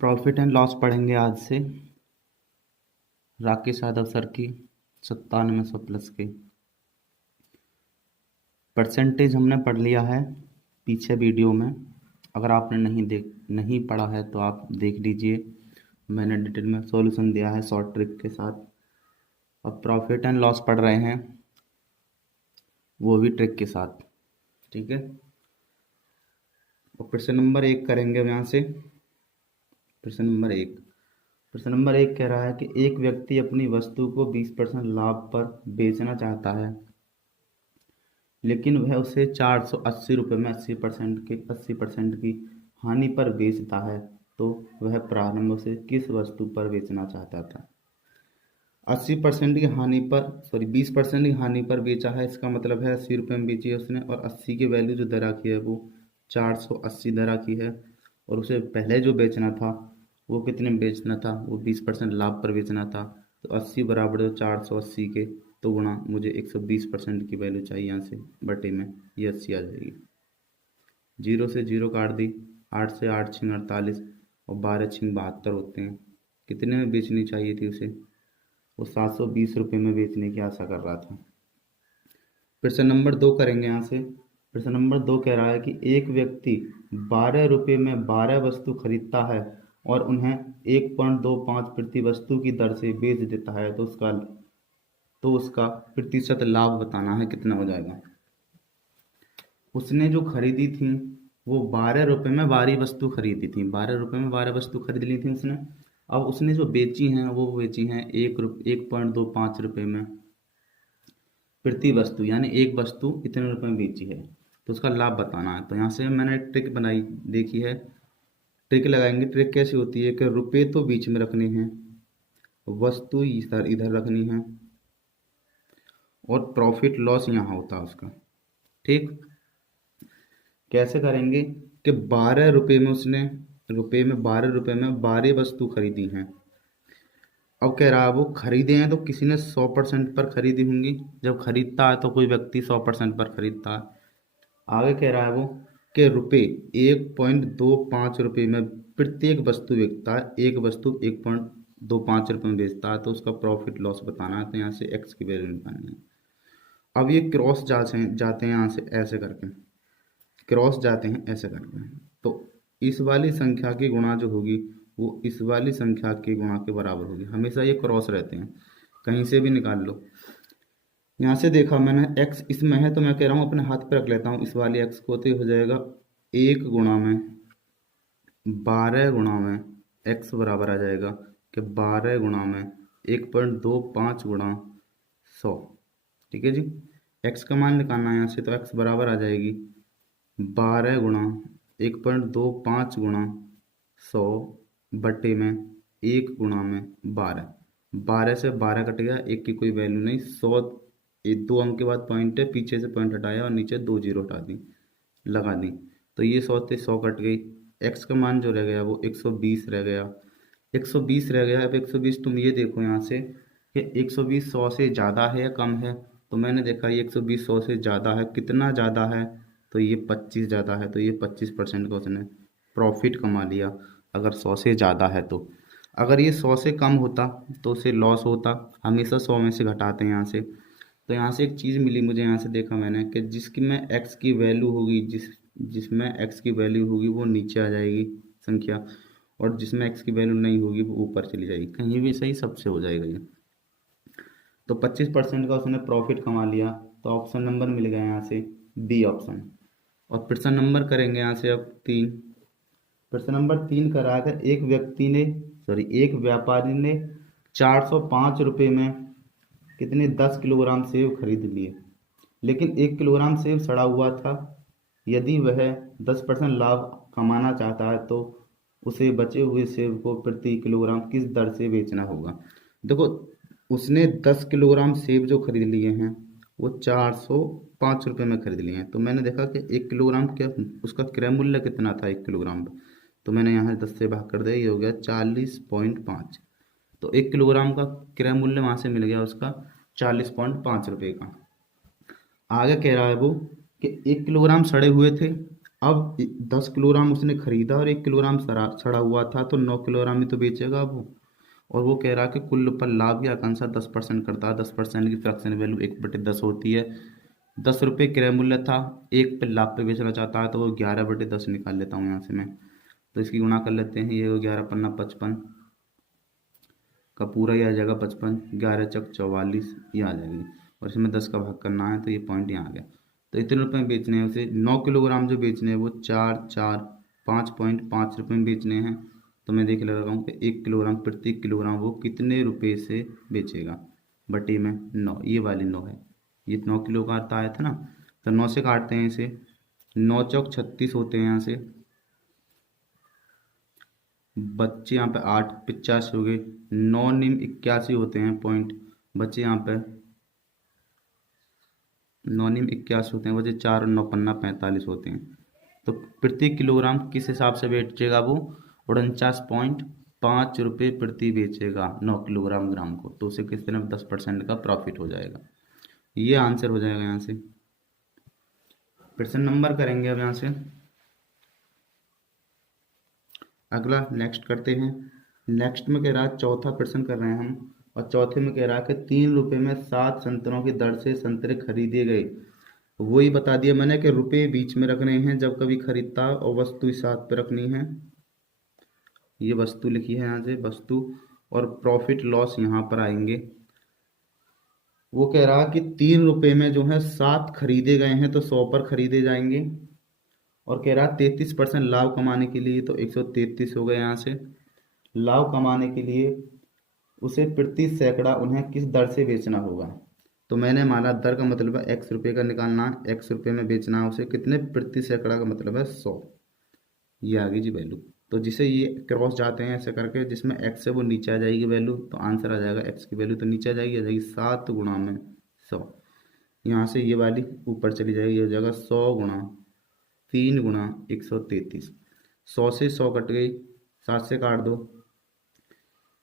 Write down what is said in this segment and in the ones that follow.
Profit and loss पढ़ेंगे आज से। राकेश यादव सर की 9700 प्लस के परसेंटेज हमने पढ़ लिया है पीछे वीडियो में। अगर आपने नहीं पढ़ा है तो आप देख लीजिए, मैंने डिटेल में सॉल्यूशन दिया है शॉर्ट ट्रिक के साथ। अब प्रॉफिट एंड लॉस पढ़ रहे हैं, वो भी ट्रिक के साथ, ठीक है। और प्रश्न नंबर 1 करेंगे अब यहाँ से। प्रश्न नंबर 1 कह रहा है कि एक व्यक्ति अपनी वस्तु को 20% लाभ पर बेचना चाहता है, लेकिन वह उसे 480 रुपये में 80% की हानि पर बेचता है, तो वह प्रारंभ से किस वस्तु पर बेचना चाहता था। 80% की हानि पर 20% की हानि पर बेचा है, इसका मतलब है 80 रुपये में बेची है उसने, और 80 की वैल्यू जो दे रखी है वो 480 दे रखी है, और उसे पहले जो बेचना था वो कितने में बेचना था, वो 20% लाभ पर बेचना था। तो 80 बराबर 480 के, तो गुणा मुझे 120% की वैल्यू चाहिए यहाँ से बटे में, ये 80 आ जाएगी। 0 से 0 काट दी, 8 से 8 छिंग 48 और 12 छिंग 72 होते हैं। कितने में बेचनी चाहिए थी उसे, वो 720 रुपये में बेचने की आशा कर रहा था। प्रश्न नंबर 2 करेंगे यहाँ से। प्रश्न नंबर 2 कह रहा है कि एक व्यक्ति 12 रुपये में 12 वस्तु खरीदता है और उन्हें 1.25 प्रति वस्तु की दर से बेच देता है, तो उसका प्रतिशत लाभ बताना है, कितना हो जाएगा। उसने जो खरीदी थी वो 12 रुपये में 12 वस्तु खरीदी थी, 12 रुपये में 12 वस्तु खरीद ली थी उसने। अब उसने जो बेची हैं वो बेची हैं 1.25 रुपये में प्रति वस्तु, यानी एक वस्तु इतने रुपए में बेची है, तो उसका लाभ बताना है। तो यहाँ से मैंने ट्रिक बनाई, देखी है, ट्रिक लगाएंगे। ट्रिक कैसी होती है कि रुपए तो बीच में रखने हैं, वस्तु इधर इधर रखनी है, और प्रॉफिट लॉस यहाँ होता है उसका, ठीक। कैसे करेंगे कि 12 रुपये में उसने 12 रुपये में 12 वस्तु खरीदी हैं। अब कह रहा है वो खरीदे हैं तो किसी ने 100% पर खरीदी होंगी, जब खरीदता है तो कोई व्यक्ति 100% पर खरीदता है। आगे कह रहा है वो कि रुपये 1.25 रुपये में प्रत्येक वस्तु बेचता है, एक वस्तु 1.25 रुपये में बेचता है, तो उसका प्रॉफिट लॉस बताना है। तो यहाँ से एक्स की वैल्यू निकालनी है। अब ये क्रॉस जाते हैं यहाँ से ऐसे करके, क्रॉस जाते हैं ऐसे करके, तो इस वाली संख्या की गुणा जो होगी वो इस वाली संख्या के गुणा के बराबर होगी। हमेशा ये क्रॉस रहते हैं, कहीं से भी निकाल लो। यहाँ से देखा मैंने x इसमें है, तो मैं कह रहा हूँ अपने हाथ पे रख लेता हूँ इस वाली x को, तो ये हो जाएगा 1 गुणा में 12 गुणा में x बराबर आ जाएगा कि 12 गुणा में 1.25 गुणा 100, ठीक है जी। x का मान निकालना है यहाँ से, तो x बराबर आ जाएगी 12 गुणा 1.25 गुणा 100 बटे में 1 गुणा में 12 से 12 कट गया, एक की कोई वैल्यू नहीं। 100 2 अंक के बाद पॉइंट है, पीछे से पॉइंट हटाया और नीचे 2 जीरो हटा दी, लगा दी, तो ये 100 से 100 कट गई। x का मान जो रह गया वो 120 रह गया, 120 रह गया। अब 120 तुम ये देखो यहाँ से कि 120 100 से ज़्यादा है या कम है, तो मैंने देखा ये 120 100 से ज़्यादा है। कितना ज़्यादा है, तो ये 25 ज़्यादा है, तो ये 25% का उसने प्रॉफिट कमा लिया अगर 100 से ज़्यादा है। तो अगर ये 100 से कम होता तो उसे लॉस होता। हमेशा 100 में से घटाते हैं यहाँ से। तो यहाँ से एक चीज़ मिली मुझे, यहाँ से देखा मैंने कि जिसकी में x की वैल्यू होगी, जिसमें x की वैल्यू होगी वो नीचे आ जाएगी संख्या, और जिसमें x की वैल्यू नहीं होगी वो ऊपर चली जाएगी। कहीं भी सही, सबसे हो जाएगा ये। तो 25% का उसने प्रॉफिट कमा लिया, तो ऑप्शन नंबर मिल गया यहाँ से बी ऑप्शन। और प्रश्न नंबर करेंगे यहाँ से अब 3। प्रश्न नंबर 3 करा कर एक व्यापारी ने 405 रुपये में कितने 10 किलोग्राम सेब खरीद लिए, लेकिन 1 किलोग्राम सेब सड़ा हुआ था। यदि वह 10% लाभ कमाना चाहता है तो उसे बचे हुए सेब को प्रति किलोग्राम किस दर से बेचना होगा। देखो, उसने 10 किलोग्राम सेब जो खरीद लिए हैं वो 405 रुपये में खरीद लिए हैं। तो मैंने देखा कि 1 किलोग्राम क्या उसका क्रय मूल्य कितना था 1 किलोग्राम का, तो मैंने यहाँ 10 से भाग कर दिया, ये हो गया 40.5। तो 1 किलोग्राम का क्रय मूल्य वहाँ से मिल गया उसका 40.5 रुपये का। आगे कह रहा है वो कि 1 किलोग्राम सड़े हुए थे अब 10 किलोग्राम उसने खरीदा और 1 किलोग्राम सड़ा हुआ था, तो 9 किलोग्राम ही तो बेचेगा अब वो। और वो कह रहा है कि कुल पर लाभ की आकांक्षा 10% करता है। 10% की फ्रैक्शन वैल्यू 1/10 होती है। 10 रुपये क्रय मूल्य था, एक पे लाभ पे बेचना चाहता है, तो वो 11/10 निकाल लेता हूँ यहाँ से मैं। तो इसकी गुणा कर लेते हैं, ये 11×5 = 55 का पूरा ही आ जाएगा 55, 11×4 = 44 ये आ जाएगी। और इसमें 10 का भाग करना है, तो ये पॉइंट यहाँ आ गया। तो इतने रुपए में बेचने हैं उसे। 9 किलोग्राम जो बेचने हैं वो 5.5 रुपये में बेचने हैं। तो मैं देख ले रहा हूँ कि 1 किलोग्राम प्रति किलोग्राम वो कितने रुपए से बेचेगा, बटे में 9, ये वाली 9 है। ये 9 किलो का आता आया था ना, तो 9 से काटते हैं इसे। 9×4 = 36 होते हैं यहाँ से। बच्चे यहाँ पे 8 85 हो गए। 9×9 = 81 होते हैं पॉइंट। बच्चे यहाँ पे 9×9 = 81 होते हैं, बच्चे 4×9 = 45 होते हैं। तो प्रति किलोग्राम किस हिसाब से बेचेगा वो? 49.5 रुपये प्रति बेचेगा 9 किलोग्राम को। तो उसे किस तरह 10% का प्रॉफिट हो जाएगा। ये आंसर हो जाएगा यहाँ से। प्रश्न नंबर करेंगे अब यहाँ से अगला, नेक्स्ट करते हैं। नेक्स्ट में कह रहा है, चौथा प्रश्न कर रहे हैं हम, और चौथे में कह रहा है कि 3 रुपये में 7 संतरों की दर से संतरे खरीदे गए। वही बता दिया मैंने कि रुपए बीच में रखने हैं जब कभी खरीदता, और वस्तु इस हाथ पे रखनी है। ये वस्तु लिखी है यहाँ से, वस्तु, और प्रॉफिट लॉस यहाँ पर आएंगे। वो कह रहा कि 3 रुपये में जो है 7 खरीदे गए हैं, तो 100 पर खरीदे जाएंगे। और कह रहा 33% लाभ कमाने के लिए, तो 133 हो गए यहाँ से। लाभ कमाने के लिए उसे प्रति सैकड़ा उन्हें किस दर से बेचना होगा। तो मैंने माना दर का मतलब है x रुपये का निकालना है, x रुपये में बेचना है उसे कितने, प्रति सैकड़ा का मतलब है 100। ये आ गई जी वैल्यू। तो जिसे ये क्रॉस जाते हैं ऐसे करके, जिसमें x है वो नीचे आ जाएगी वैल्यू, तो आंसर आ जाएगा x की वैल्यू तो नीचे आ जाएगी 7 × 100। यहाँ से ये वाली ऊपर चली जाएगी, ये हो जाएगा 100 × 3 × 133। 100 से 100 कट गई, 7 से काट दो,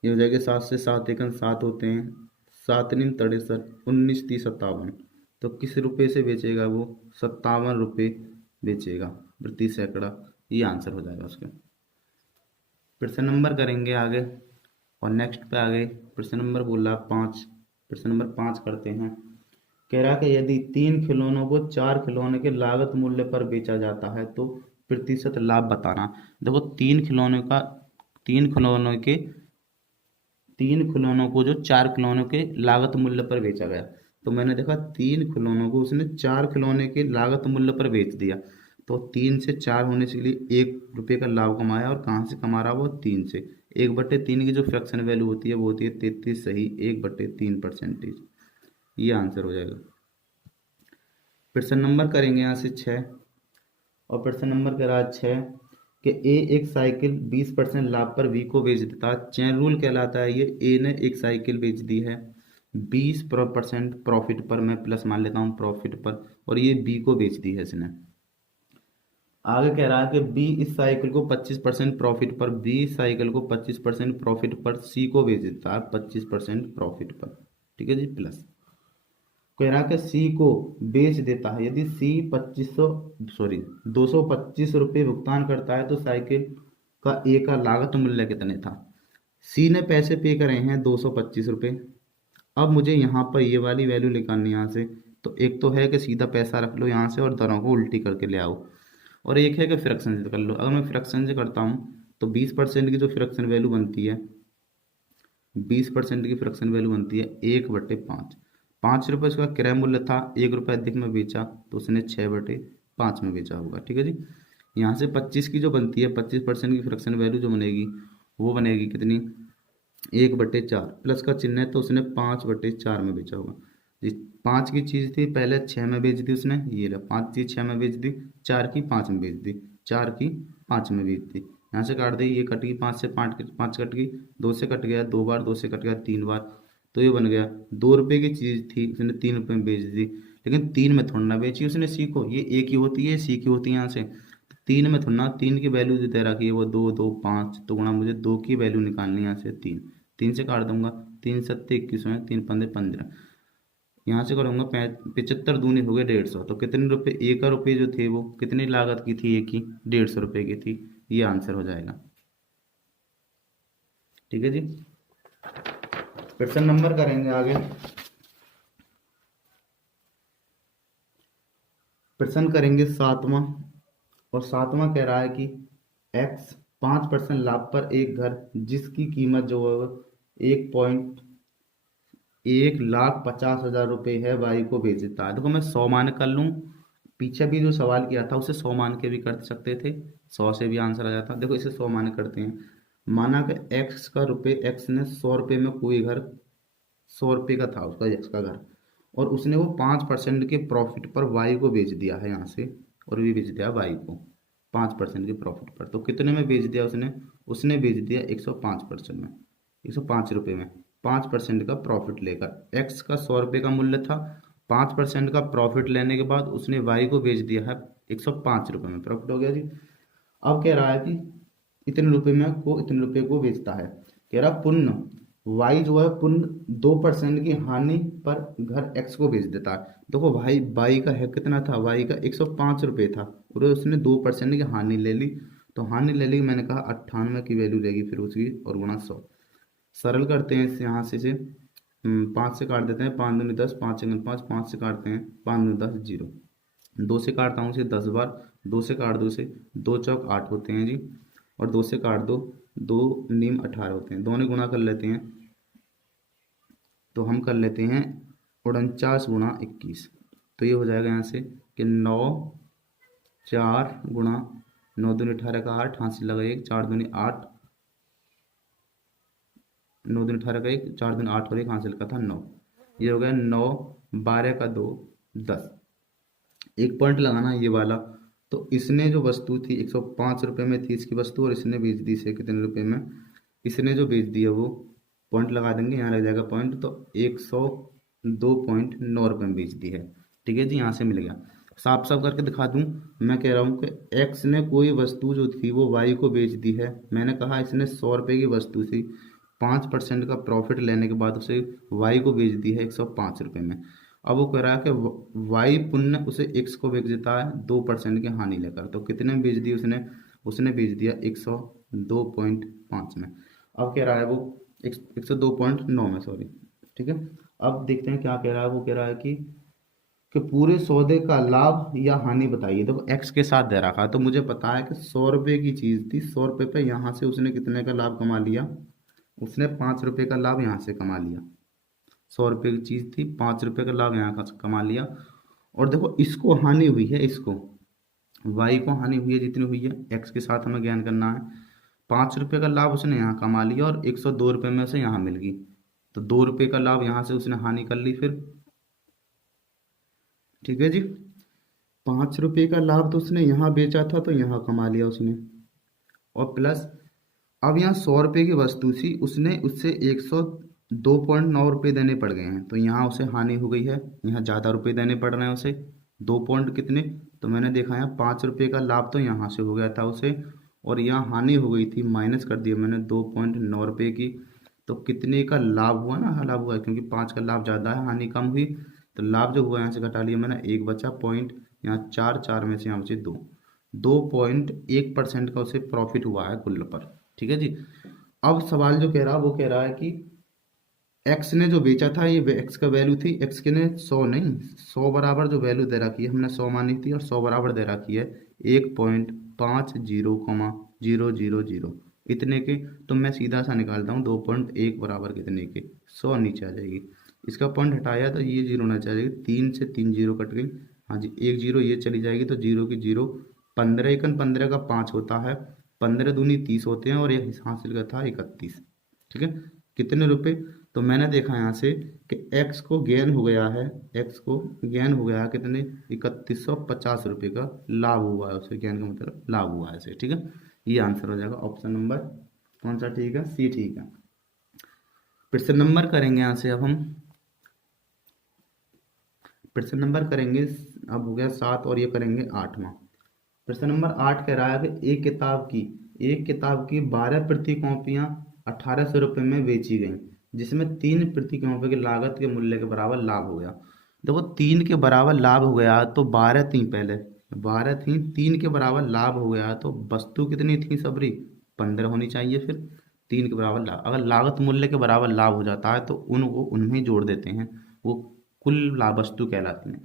ये हो जाएगा 7 से 7 × 7 होते हैं, 7×9 = 63, 19×30 = 57। तो किस रुपए से बेचेगा वो? 57 रुपये बेचेगा प्रति सैकड़ा। ये आंसर हो जाएगा उसका। प्रश्न नंबर करेंगे आगे, और नेक्स्ट पे आ गए प्रश्न नंबर बोला 5। प्रश्न नंबर 5 करते हैं। कह रहा कि यदि 3 खिलौनों को 4 खिलौने के लागत मूल्य पर बेचा जाता है तो प्रतिशत लाभ बताना। देखो, 3 खिलौनों को जो 4 खिलौनों के लागत मूल्य पर बेचा गया, तो मैंने देखा 3 खिलौनों को उसने 4 खिलौने के लागत मूल्य पर बेच दिया। तो 3 से 4 होने के लिए 1 रुपये का लाभ कमाया, और कहाँ से कमा रहा वो? 3 से। 1/3 की जो फ्रैक्शन वैल्यू होती है वो होती है 33, सही 1/3%। ये आंसर हो जाएगा। प्रश्न नंबर करेंगे यहाँ से 6, और प्रश्न नंबर कह रहा है 6 कि ए एक साइकिल 20% लाभ पर बी को बेच देता है। चेन रूल कहलाता है ये। ए ने एक साइकिल बेच दी है 20% प्रॉफिट पर, मैं प्लस मान लेता हूँ प्रॉफिट पर, और ये बी को बेच दी है इसने। आगे कह रहा है कि बी इस साइकिल को 25% प्रॉफिट पर, बी साइकिल को 25% प्रॉफिट पर सी को बेच देता है 25% प्रॉफिट पर। ठीक है जी, प्लस कह रहा कि सी को बेच देता है। यदि सी 225 रुपये भुगतान करता है, तो साइकिल का ए का लागत मूल्य कितने था? सी ने पैसे पे करे हैं 225 रुपये। अब मुझे यहाँ पर ये वाली वैल्यू निकालनी है यहाँ से। तो एक तो है कि सीधा पैसा रख लो यहाँ से और दरों को उल्टी करके ले आओ, और एक है कि फ्रैक्शन से कर लो। अगर मैं फ्रैक्शन से करता हूँ तो 20% की जो फ्रैक्शन वैल्यू बनती है, 20% की फ्रैक्शन वैल्यू बनती है 1/5। 5 रुपये उसका क्रय मूल्य था, 1 रुपये अधिक में बेचा, तो उसने 6/5 में बेचा होगा। ठीक है जी। यहाँ से 25 की जो बनती है, 25% की फ्रैक्शन वैल्यू जो बनेगी वो बनेगी कितनी? 1/4। प्लस का चिन्ह है, तो उसने 5/4 में बेचा होगा। जिस 5 की चीज़ थी पहले 6 में बेच दी उसने, ये रहा 5 की 6 में बेच दी, 4 की 5 में बेच दी, 4 की 5 में बेच दी। यहाँ से काट दी, ये कट गई 5 से, 5 कट गई, 2 से कट गया 2 बार, 2 से कट गया 3 बार, तो ये बन गया 2 रुपये की चीज़ थी उसने 3 रुपये में बेच दी। लेकिन 3 में थोड़ा ना बेची उसने सी को, ये एक ही होती है, सी की होती है यहाँ से। तो 3 में थोड़ा ना, 3 की वैल्यू जो दे रखी है वो 2 2 5, तो गुणा मुझे 2 की वैल्यू निकालनी है यहाँ से 3। 3 से काट दूंगा, 3 7 21 में, 3 15 15, यहाँ से करूँगा 75 दूनी हो गए 150, तो कितने रुपए, एक का रुपये जो थे वो कितनी लागत की थी, एक की 150 रुपये की थी। ये आंसर हो जाएगा। ठीक है जी। क्वेश्चन नंबर करेंगे आगे। प्रश्न करेंगे 7वां, और 7वां कह रहा है कि x 5% लाभ पर एक घर जिसकी कीमत जो है 1,50,000 रुपये है वाई को बेच देता है। देखो मैं 100 मान कर लूँ, पीछे भी जो सवाल किया था उसे 100 मान के भी कर सकते थे, 100 से भी आंसर आ जाता। देखो इसे 100 मान करते हैं। माना कि एक्स का रुपये, एक्स ने 100 रुपये में कोई घर, 100 रुपये का था उसका एक्स का घर, और उसने वो 5% के प्रॉफिट पर वाई को बेच दिया है यहाँ से, और भी बेच दिया वाई को 5% के प्रॉफिट पर। तो कितने में बेच दिया उसने, उसने बेच दिया 105% में, 105 रुपये में, 5% का प्रॉफिट लेकर। एक्स का 100 रुपये का मूल्य था, 5% का प्रॉफिट लेने के बाद उसने वाई को बेच दिया है 105 रुपये में, प्रॉफिट हो गया जी। अब कह रहा है कि इतने रुपये में को इतने रुपये को बेचता है। कह रहा पुण्य वाई जो है पुण्य 2% की हानि पर घर एक्स को बेच देता है। देखो भाई वाई का है कितना था, वाई का 105 रुपये था, और उसने 2% की हानि ले ली। तो हानि ले ली, मैंने कहा 98 की वैल्यू रहेगी फिर उसकी, और गुणा 100। सरल करते हैं इसे, यहाँ से 5 से काट देते हैं, 5 दूनी 10, 5 1 5, 5 से काटते हैं, 5 दूनी 10 0, 2 से काटता हूँ इसे 10 बार, 2 से काट दो इसे, 2 चौक 8 होते हैं जी, और 2 से काट दो, 2 नीम 18 होते हैं। दोनों गुणा कर लेते हैं, तो हम कर लेते हैं 49 गुणा 21, तो ये हो जाएगा यहाँ से कि 9 4 गुणा 9 दूनी 18 का 8, हाथ से लगा 1, 4 दूनी 8, 9 दूनी 18 का 1, 4 दूनी 8 और 1 हासिल का था 9। ये हो गया 9 12 का 2 10। एक पॉइंट लगाना ये वाला। तो इसने जो वस्तु थी 105 रुपये में थी इसकी वस्तु, और इसने बेच दी इसे कितने रुपए में, इसने जो बेच दिया वो पॉइंट लगा देंगे, यहाँ लग जाएगा पॉइंट, तो 102.9 रुपये में बेच दी है। ठीक है जी, यहाँ से मिल गया। साफ साफ करके दिखा दूं, मैं कह रहा हूँ कि एक्स ने कोई वस्तु जो थी वो वाई को बेच दी है। मैंने कहा इसने 100 रुपये की वस्तु थी, 5% का प्रॉफिट लेने के बाद उसे वाई को बेच दी है 105 रुपये में। अब वो कह रहा है कि वाई पुण्य उसे एक्स को बेच देता है 2% की हानि लेकर। तो कितने में बेच दी उसने, उसने बेच दिया 102.5 में। अब कह रहा है वो 102.9 में, सॉरी। ठीक है, अब देखते हैं क्या कह रहा है। वो कह रहा है कि पूरे सौदे का लाभ या हानि बताइए। तो एक्स के साथ दे रखा है, तो मुझे पता है कि 100 रुपये की चीज़ थी, 100 रुपये पे यहाँ से उसने कितने का लाभ कमा लिया, उसने 5 रुपये का लाभ यहाँ से कमा लिया। 100 रुपये की चीज़ थी, 5 रुपये का लाभ यहाँ का कमा लिया। और देखो इसको हानि हुई है, इसको वाई को हानि हुई है जितनी हुई है, एक्स के साथ हमें ज्ञान करना है। 5 रुपये का लाभ उसने यहाँ कमा लिया, और 102 रुपये में से यहाँ मिल गई, तो 2 रुपये का लाभ यहाँ से उसने हानि कर ली फिर। ठीक है जी, 5 रुपये का लाभ तो उसने यहाँ बेचा था तो यहाँ कमा लिया उसने, और प्लस अब यहाँ 100 रुपये की वस्तु थी, उसने उससे 102.9 रुपये देने पड़ गए हैं, तो यहाँ उसे हानि हो गई है, यहाँ ज़्यादा रुपये देने पड़ रहे हैं उसे, 2 पॉइंट कितने, तो मैंने देखा यहाँ 5 रुपये का लाभ तो यहाँ से हो गया था उसे, और यहाँ हानि हो गई थी, माइनस कर दिया मैंने 2.9 रुपये की। तो कितने का लाभ हुआ ना, लाभ हुआ क्योंकि 5 का लाभ ज़्यादा है, हानि कम हुई, तो लाभ जो हुआ यहाँ से घटा लिया मैंने, एक बचा पॉइंट, यहाँ 4 4 में से यहाँ बचे 2, 2.1% का उसे प्रॉफिट हुआ है कुल पर। ठीक है जी। अब सवाल जो कह रहा है वो कह रहा है कि एक्स ने जो बेचा था, ये एक्स का वैल्यू थी, एक्स के ने 100 नहीं, 100 बराबर जो वैल्यू दे रखी है, हमने 100 मानी थी, और 100 बराबर दे रखी है 1.50,000 इतने के। तो मैं सीधा सा निकालता हूँ 2.1 बराबर कितने के, 100 नीचे आ जाएगी, इसका पॉइंट हटाया तो ये जीरो ना जाएगी, 3 से 3 जीरो कट गई, हाँ जी, 1 जीरो ये चली जाएगी, तो जीरो की जीरो, 15 एकन 15 का 5 होता है, 15 दूनी 30 होते हैं, और ये हासिल का था 31। ठीक है, कितने रुपए, तो मैंने देखा यहाँ से कि एक्स को गेन हो गया है, एक्स को गेन हो गया है कितने, 3150 रुपये का लाभ हुआ है उसे, गेन का मतलब लाभ हुआ है इसे। ठीक है, ये आंसर हो जाएगा ऑप्शन नंबर कौन सा ठीक है, सी ठीक है। प्रश्न नंबर करेंगे यहाँ से, अब हम प्रश्न नंबर करेंगे, अब हो गया 7 और ये करेंगे 8वां। प्रश्न नंबर 8 कह रहा है कि एक किताब की 12 प्रति कॉपियाँ 1800 रुपये में बेची गई, जिसमें 3 प्रति कॉपी की लागत के मूल्य के बराबर लाभ हो गया। देखो 3 के बराबर लाभ हो गया तो 12 थी, पहले 12 थी, 3 के बराबर लाभ हो गया तो वस्तु कितनी थी सबरी, 15 होनी चाहिए। फिर 3 के बराबर लाभ, अगर लागत मूल्य के बराबर लाभ हो जाता है तो उनको उनमें ही जोड़ देते हैं, वो कुल लाभ वस्तु कहलाती है।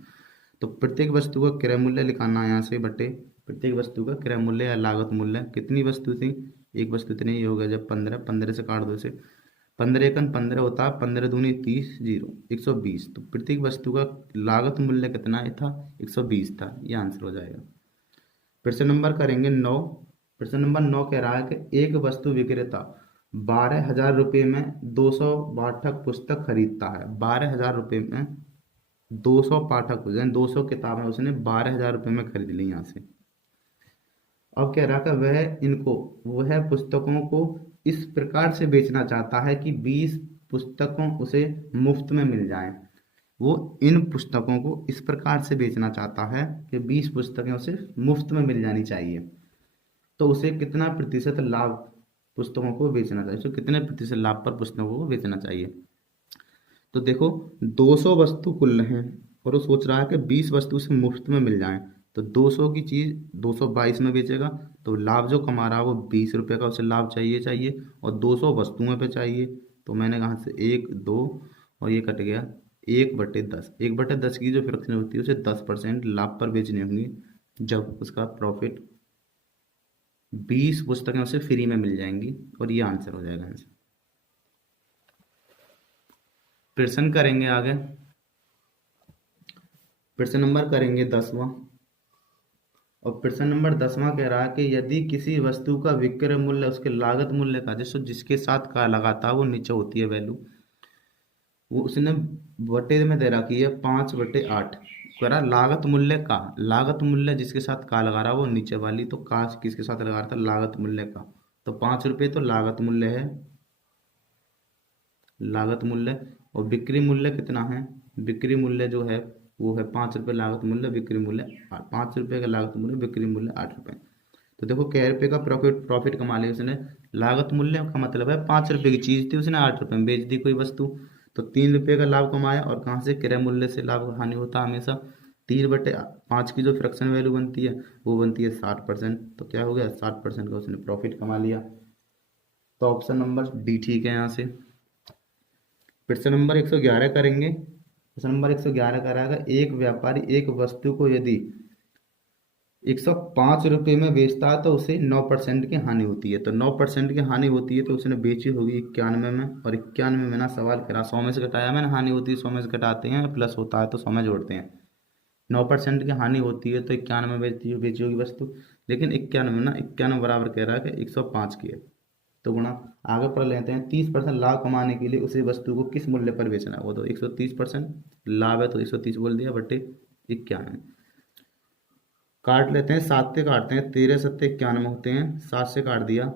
तो प्रत्येक वस्तु का क्रय मूल्य लिखाना है यहाँ से बटे प्रत्येक वस्तु का क्रय मूल्य या लागत मूल्य। कितनी वस्तु थी, एक वस्तु इतनी ही हो गया, जब 15, 15 से काट दो इसे, 15 एकन 15 होता है, 15 दूनी 30, जीरो 120। तो प्रत्येक वस्तु का लागत मूल्य कितना था, 120 था, ये आंसर हो जाएगा। प्रश्न नंबर करेंगे 9। प्रश्न नंबर 9 कह रहा है कि एक वस्तु विक्रेता 12,000 रुपये में 200 पाठक पुस्तक खरीदता है। 12,000 रुपये में 200 पाठक, यानी 200 किताबें उसने 12,000 रुपये में खरीद ली यहाँ से। अब कह रहा कि वह पुस्तकों को इस प्रकार से बेचना चाहता है कि 20 पुस्तकों उसे मुफ्त में मिल जाएं। वो इन पुस्तकों को इस प्रकार से बेचना चाहता है कि 20 पुस्तकें उसे मुफ्त में मिल जानी चाहिए। तो उसे कितना प्रतिशत लाभ पुस्तकों को बेचना चाहिए, उसे कितने प्रतिशत लाभ पर पुस्तकों को बेचना चाहिए। तो देखो 200 वस्तु कुल हैं और वो सोच रहा है कि 20 वस्तु उसे मुफ्त में मिल जाए, तो 200 की चीज़ 222 में बेचेगा, तो लाभ जो कमा रहा है वो 20 रुपये का उसे लाभ चाहिए चाहिए, और 200 वस्तुओं पे चाहिए। तो मैंने कहा से 1 2 और ये कट गया, 1/10। 1/10 की जो फ्रैक्शन होती है उसे 10% लाभ पर बेचनी होंगी, जब उसका प्रॉफिट 20 पुस्तकें उसे फ्री में मिल जाएंगी, और ये आंसर हो जाएगा आंसर। प्रश्न करेंगे आगे। प्रश्न नंबर करेंगे 10वां, और प्रश्न नंबर 10वां कह रहा है कि यदि किसी वस्तु का विक्रय मूल्य उसके लागत मूल्य का जिसके साथ का लगाता है वो नीचे होती है वैल्यू, वो उसने बटे में दे रखी है 5/8। कह रहा लागत मूल्य जिसके साथ का लगा रहा है वो नीचे वाली, तो का किसके साथ लगा रहा था, लागत मूल्य का। तो 5 रुपये तो लागत मूल्य है, लागत मूल्य। और बिक्री मूल्य कितना है, बिक्री मूल्य जो है वो है 5 रुपये लागत मूल्य, बिक्री मूल्य 5 रुपये का लागत मूल्य, बिक्री मूल्य 8 रुपये। तो देखो कै रुपये का प्रॉफिट कमा लिया उसने। लागत मूल्य का मतलब है 5 रुपये की चीज़ थी, उसने 8 रुपये में बेच दी कोई वस्तु, तो 3 रुपये का लाभ कमाया। और कहाँ से, क्रय मूल्य से लाभ हानि होता है हमेशा। 3/5 की जो फ्रैक्शन वैल्यू बनती है वो बनती है 60%, तो क्या हो गया, 60% का उसने प्रॉफिट कमा लिया। तो ऑप्शन नंबर डी ठीक है यहाँ से। प्रश्न नंबर 111 करेंगे। प्रश्न नंबर 111 कराएगा, एक व्यापारी एक वस्तु को यदि 105 रुपये में बेचता है तो उसे 9% की हानि होती है। तो 9% की हानि होती है तो उसने बेची होगी 91 में, और 91 में ना सवाल करा 100 में से घटाया मैंने, हानि होती है 100 में से घटाते हैं, प्लस होता है तो 100 में जोड़ते हैं। 9% की हानि होती है तो 91 में बेची होगी वस्तु, लेकिन 91 ना 91 बराबर कह रहा है कि 105 की है, तो गुणा आगे पढ़ लेते हैं। 30% लाभ कमाने के लिए उसी वस्तु को किस मूल्य पर बेचना है, वो तो 130% लाभ है तो 130 बोल दिया बटे 91। काट लेते हैं, 7 से काटते हैं, 13 7 91 होते हैं, 7 से काट दिया,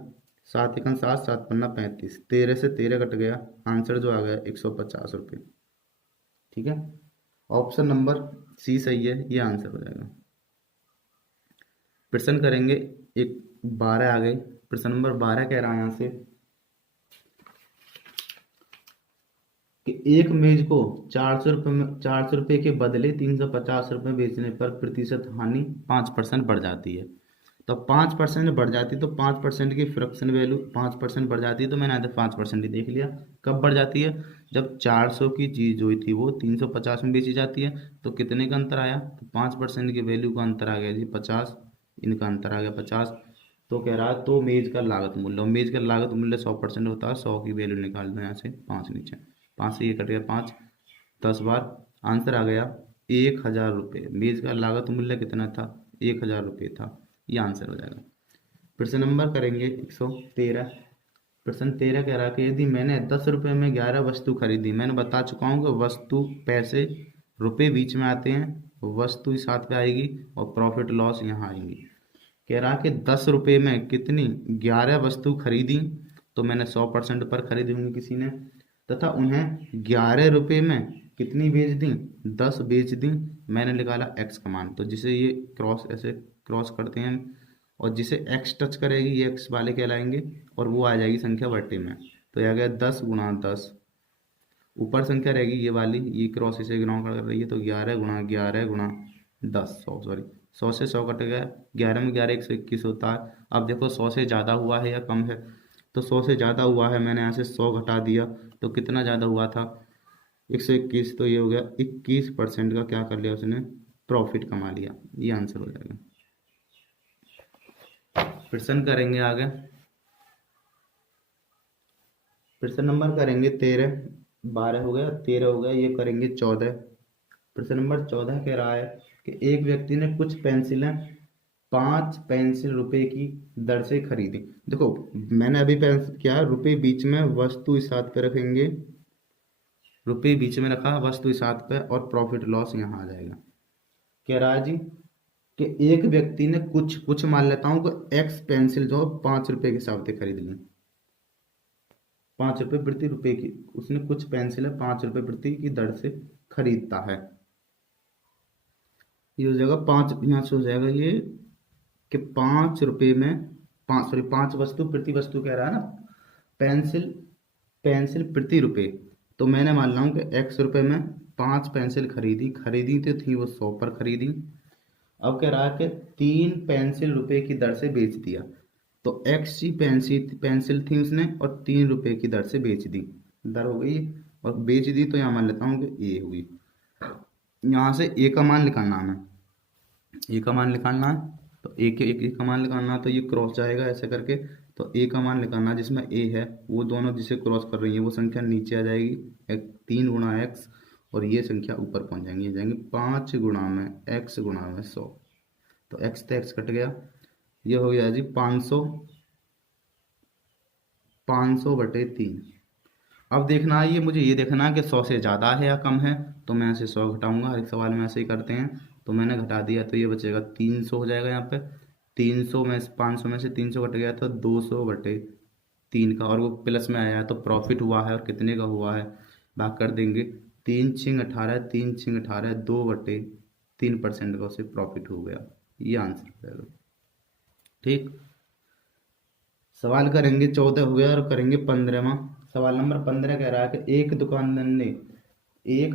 7 एकन 7, 7 पन्ना 35, 13 से 13 कट गया, आंसर जो आ गया 150 रुपये। ठीक है, ऑप्शन नंबर सी सही है, ये आंसर हो जाएगा। प्रश्न करेंगे 12 आ गए। प्रश्न नंबर 12 कह रहा है यहाँ से कि एक मेज को 400 रुपये के बदले 350 रुपये बेचने पर प्रतिशत हानि 5% बढ़ जाती है। तो 5% बढ़ जाती है तो 5% की फ्रैक्शन वैल्यू 5% बढ़ जाती है, तो मैंने आधा 5% ही देख लिया। कब बढ़ जाती है, जब 400 की चीज़ जो थी वो 350 में बेची जाती है, तो कितने का अंतर आया, तो 5% की वैल्यू का अंतर आ गया जी 50, इनका अंतर आ गया 50। तो कह रहा है तो मेज का लागत मूल्य, और मेज का लागत मूल्य 100% होता है, 100 की वैल्यू निकाल दो यहाँ से, 5 नीचे, 5 से ये कट गया 5, 10 बार, आंसर आ गया 1,000 रुपये। मेज का लागत मूल्य कितना था, 1,000 रुपये था, ये आंसर हो जाएगा। प्रश्न नंबर करेंगे 113। प्रश्न 13 कह रहा है कि यदि मैंने 10 रुपये में 11 वस्तु खरीदी, मैंने बता चुका हूँ कि वस्तु पैसे रुपये बीच में आते हैं, वस्तु ही साथ में आएगी और प्रॉफिट लॉस यहाँ आएंगी। कह रहा कि 10 रुपये में कितनी 11 वस्तु खरीदी, तो मैंने 100% पर खरीदी होंगी किसी ने, तथा उन्हें 11 रुपये में कितनी बेच दी, 10 बेच दी। मैंने निकाला एक्स का मान, तो जिसे ये क्रॉस ऐसे क्रॉस करते हैं, और जिसे एक्स टच करेगी ये एक्स वाले कहलाएंगे, और वो आ जाएगी संख्या बट्टे में, तो यह आ गया 10 × 10, ऊपर संख्या रहेगी ये वाली, ये क्रॉस इसे गुणा कर रही है, तो 11 गुणा 10, 100 सॉरी 100 से 100 कट गया, 11 में 11 121 होता है। अब देखो 100 से ज़्यादा हुआ है या कम है, तो 100 से ज़्यादा हुआ है, मैंने यहाँ से 100 घटा दिया, तो कितना ज़्यादा हुआ था 121, तो ये हो गया 21% का क्या कर लिया उसने, प्रॉफिट कमा लिया। ये आंसर हो जाएगा। प्रश्न करेंगे आगे, प्रश्न नंबर करेंगे 13, 12 हो गया, 13 हो गया, ये करेंगे 14। प्रश्न नंबर 14 कह रहा है कि एक व्यक्ति ने कुछ पेंसिलें 5 पेंसिल रुपए की दर से खरीदी। देखो मैंने अभी क्या रुपए बीच में, वस्तु इस हाथ पे रखेंगे, रुपए बीच में रखा, वस्तु इस हाथ पे, और प्रॉफिट लॉस यहाँ आ जाएगा। कह रहा है जी कि एक व्यक्ति ने कुछ कुछ मान लेता हूँ कि एक्स पेंसिल जो 5 रुपए के हिसाब से खरीद ली, 5 रुपए प्रति रुपए की, उसने कुछ पेंसिल 5 रुपए प्रति की दर से खरीदता है। ये हो जाएगा 5, यहाँ से हो जाएगा ये कि 5 रुपए में 5, सॉरी 5 वस्तु प्रति वस्तु कह रहा है ना, पेंसिल पेंसिल प्रति रुपए, तो मैंने मान रहा हूँ कि एक्स रुपए में 5 पेंसिल खरीदी, खरीदी तो थी वो 100 पर खरीदी। अब कह रहा है कि 3 पेंसिल रुपए की दर से बेच दिया, तो एक्स ही पेंसिल पेंसिल थी उसने, और 3 रुपए की दर से बेच दी, दर हो गई, और बेच दी, तो यहाँ मान लेता हूँ कि ए हुई। यहाँ से ए का मान निकालना है, ए का मान निकालना है, तो ए के एक का मान निकालना है, तो ये क्रॉस जाएगा ऐसे करके, तो ए का मान निकालना है, जिसमें ए है वो दोनों जिसे क्रॉस कर रही है वो संख्या नीचे आ जाएगी, 3 गुणा एक्स, और ये संख्या ऊपर पहुंच जाएंगी, 5 गुणा में एक्स गुणा में 100, तो एक्स तो एक्स कट गया, ये हो गया जी 500, 500/3। अब देखना है, ये मुझे ये देखना है कि 100 से ज़्यादा है या कम है, तो मैं ऐसे 100 घटाऊंगा, हर एक सवाल में ऐसे ही करते हैं, तो मैंने घटा दिया, तो ये बचेगा 300 हो जाएगा यहाँ पे, 300 में 500 में से 300 कट गया, तो 200/3 का, और वो प्लस में आया है, तो प्रॉफिट हुआ है, और कितने का हुआ है भाग कर देंगे, 3×18, 3×18, 2/3% का उसे प्रॉफिट हो गया। ये आंसर हो जाएगा। ठीक, सवाल करेंगे 14 हो गया, और करेंगे 15वां। सवाल नंबर 15 कह रहा है कि एक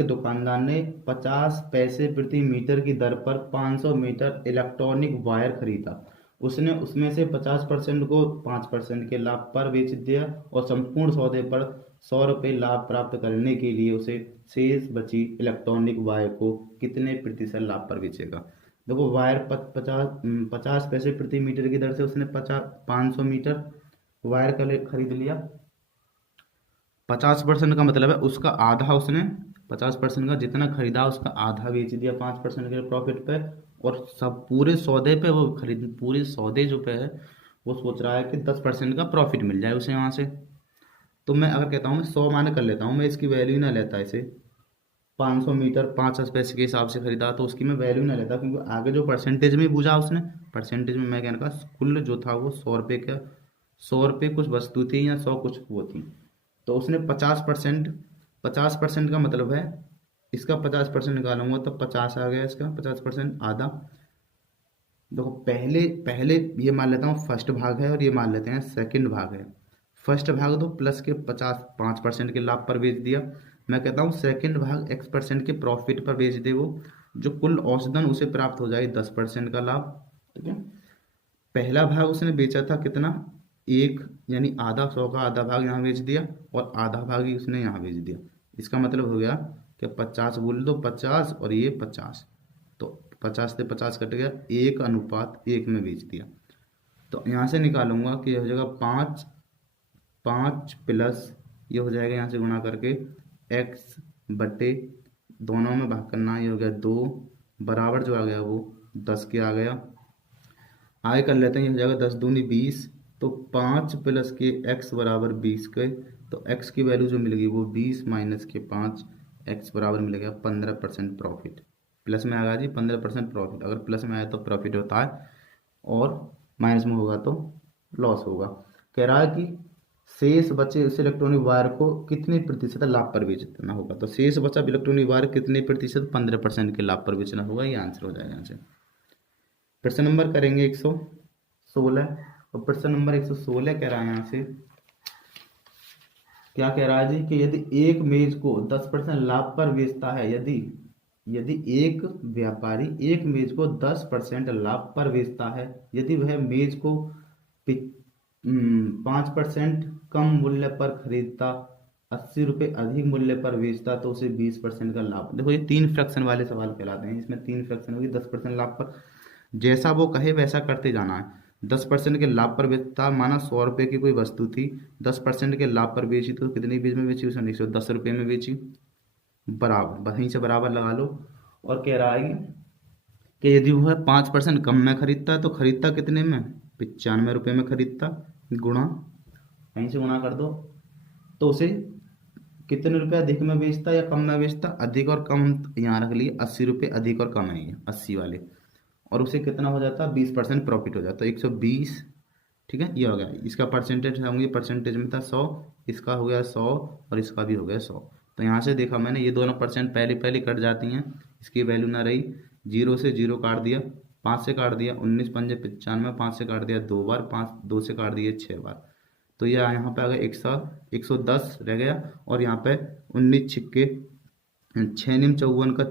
दुकानदार ने 50 पैसे प्रति मीटर की दर पर 500 मीटर इलेक्ट्रॉनिक वायर खरीदा। उसने उसमें से 50% को 5% के लाभ पर बेच दिया, और संपूर्ण सौदे पर 100 रुपये लाभ प्राप्त करने के लिए उसे शेष बची इलेक्ट्रॉनिक वायर को कितने प्रतिशत लाभ पर बेचेगा। देखो वायर 50 पैसे प्रति मीटर की दर से उसने 500 मीटर वायर का खरीद लिया। 50% का मतलब है उसका आधा, उसने 50% का जितना खरीदा उसका आधा बेच दिया 5% के प्रॉफिट पे, और सब पूरे सौदे पे वो खरीद, पूरे सौदे जो पे है वो सोच रहा है कि 10% का प्रॉफिट मिल जाए उसे वहां से। तो मैं अगर कहता हूँ मैं 100 मान कर लेता हूँ, मैं इसकी वैल्यू ना लेता इसे, 500 मीटर 50 पैसे के हिसाब से खरीदा, तो उसकी मैं वैल्यू ना लेता, क्योंकि आगे जो परसेंटेज में पूछा उसने, परसेंटेज में मैं कहने का कुल जो था वो 100 रुपये का, 100 रुपये कुछ वस्तु थी या 100 कुछ वो थी, तो उसने 50%, 50% का मतलब है इसका 50% निकालूंगा तो 50 आ गया, इसका 50% आधा। देखो पहले पहले ये मान लेता हूँ फर्स्ट भाग है, और ये मान लेते हैं सेकंड भाग है। फर्स्ट भाग तो प्लस के 5% के लाभ पर बेच दिया, मैं कहता हूँ सेकंड भाग X% के प्रॉफिट पर बेच दे वो, जो कुल औसतन उसे प्राप्त हो जाए 10% का लाभ। ठीक है, पहला भाग उसने बेचा था कितना, एक, यानी आधा, 100 का आधा भाग यहाँ बेच दिया, और आधा भाग ही उसने यहाँ बेच दिया। इसका मतलब हो गया कि 50 बोल दो 50, और ये 50, तो 50 से 50 कट गया, 1:1 में बेच दिया। तो यहाँ से निकालूंगा कि ये हो जाएगा 5, 5 प्लस ये हो जाएगा यहाँ से गुणा करके x बटे, दोनों में भाग करना, ये हो गया 2 बराबर जो आ गया वो 10 के आ गया। आगे कर लेते हैं, ये हो जाएगा 10 दूनी 20, तो 5 प्लस के x बराबर 20 के, तो x की वैल्यू जो मिलेगी वो 20 माइनस के 5, x बराबर मिलेगा 15% प्रॉफिट। प्लस में आएगा जी 15% प्रॉफिट, अगर प्लस में आया तो प्रॉफिट होता है, और माइनस में होगा तो लॉस होगा। कह रहा है कि शेष बचे उस इलेक्ट्रॉनिक वायर को कितने प्रतिशत लाभ पर बेचना होगा, तो शेष बचा इलेक्ट्रॉनिक वायर कितने प्रतिशत, 15% के लाभ पर बेचना होगा। ये आंसर हो जाएगा यहाँ से। प्रश्न नंबर करेंगे 116, और प्रश्न नंबर 116 कह रहा है यहाँ से क्या कह रहा है जी कि यदि एक मेज को 10% लाभ पर बेचता है, यदि यदि एक व्यापारी एक मेज को 10% लाभ पर बेचता है, यदि वह मेज को 5% कम मूल्य पर खरीदता, 80 रुपये अधिक मूल्य पर बेचता, तो उसे 20% का लाभ। देखो ये 3 फ्रैक्शन वाले सवाल कहलाते हैं, इसमें 3 फ्रैक्शन होगी। 10% लाभ पर जैसा वो कहे वैसा करते जाना है। 10% के लाभ पर बेचता, माना 100 रुपये की कोई वस्तु थी, 10% के लाभ पर बेची तो कितनी बीच में बेची उसने? 110 रुपये में बेची। बराबर, वहीं से बराबर लगा लो। और कह रहा है कि यदि वह 5% कम में खरीदता है तो खरीदता कितने में? 95 रुपये में खरीदता, गुणा, कहीं से गुणा कर दो, तो उसे कितने रुपए अधिक में बेचता या कम में बेचता? अधिक और कम यहाँ रख लिए, 80 रुपये अधिक और कम है ये 80 वाले, और उसे कितना हो जाता? 20% प्रॉफिट हो जाता, 120। ठीक है, ये हो गया। इसका परसेंटेज होंगे, परसेंटेज में था 100, इसका हो गया 100 और इसका भी हो गया 100। तो यहाँ से देखा मैंने, ये दोनों परसेंट पहले पहले कट जाती हैं, इसकी वैल्यू ना रही। 0 से 0 काट दिया, 5 से काट दिया, 19 पंजे 95, 5 से काट दिया 2 बार, 5 2 से काट दिए 6 बार। तो ये यहाँ पे आ गया 110 रह गया, और यहाँ पे 19 छिक्के 6 निम 54 का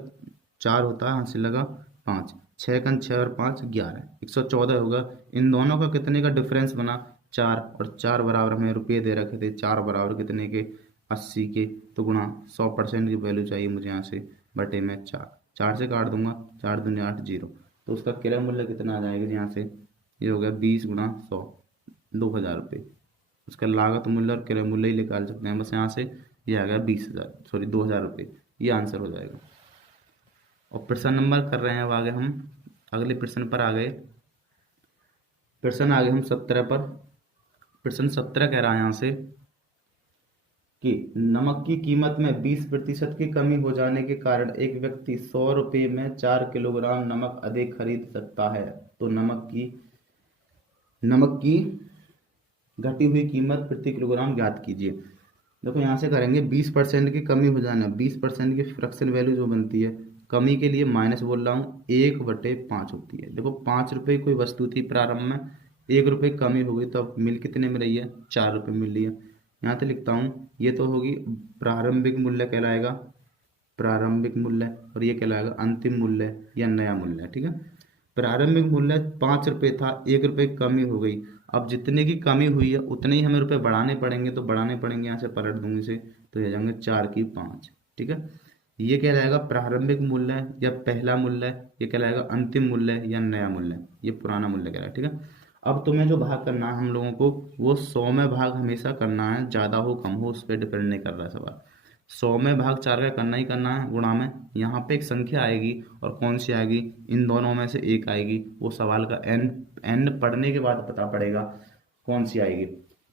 4 होता है, हासिल लगा 5, 6 कन 6 और 5 11, 114 होगा। इन दोनों का कितने का डिफरेंस बना? 4, और 4 बराबर हमें रुपये दे रखे थे, 4 बराबर कितने के? 80 के। तो गुणा 100% की वैल्यू चाहिए मुझे यहाँ से, बटे में 4 से काट दूंगा, 4 दूनी 8, 0। तो उसका क्रय मूल्य कितना आ जाएगा यहाँ से? ये हो गया 20 गुणा 100, 2000 रुपये। उसका लागत मूल्य और क्रय मूल्य ही निकाल सकते हैं बस यहाँ से। ये आ गया 20,000, सॉरी 2000 रुपये, ये आंसर हो जाएगा। और प्रश्न नंबर कर रहे हैं अब आगे हम, अगले प्रश्न पर आ गए। प्रश्न आगे हम 17 पर। प्रश्न 17 कह रहा है यहाँ से कि नमक की कीमत में 20% की कमी हो जाने के कारण एक व्यक्ति 100 रुपये में 4 किलोग्राम नमक अधिक खरीद सकता है। तो नमक की घटी हुई कीमत प्रति किलोग्राम ज्ञात कीजिए। देखो यहाँ से करेंगे, 20% की कमी हो जाना, 20% की फ्रैक्शन वैल्यू जो बनती है, कमी के लिए माइनस बोल रहा हूँ, 1/5 होती है। देखो 5 रुपये कोई वस्तु थी प्रारंभ में, 1 रुपये कमी हो गई, तो अब मिल कितने में रही है? 4 रुपये मिल रही है। यहाँ से लिखता हूँ, ये तो होगी प्रारंभिक मूल्य कहलाएगा, प्रारंभिक मूल्य, और ये कहलाएगा अंतिम मूल्य या नया मूल्य। ठीक है, प्रारंभिक मूल्य 5 रुपये था, 1 रुपये कमी हो गई। अब जितने की कमी हुई है उतने ही हमें रुपए बढ़ाने पड़ेंगे, तो बढ़ाने पड़ेंगे, यहाँ से पलट दूंगी इसे, तो ये जाएंगे 4 की 5। ठीक है, ये कहलाएगा प्रारंभिक मूल्य या पहला मूल्य, ये कहलाएगा अंतिम मूल्य या नया मूल्य, ये पुराना मूल्य कहलाएगा। ठीक है, अब तुम्हें जो भाग करना है हम लोगों को, वो 100 में भाग हमेशा करना है, ज़्यादा हो कम हो उस पर डिपेंड नहीं कर रहा है सवाल। 100 में भाग 4 का करना ही करना है, गुणा में यहाँ पे एक संख्या आएगी, और कौन सी आएगी? इन दोनों में से एक आएगी, वो सवाल का एन पढ़ने के बाद पता पड़ेगा कौन सी आएगी।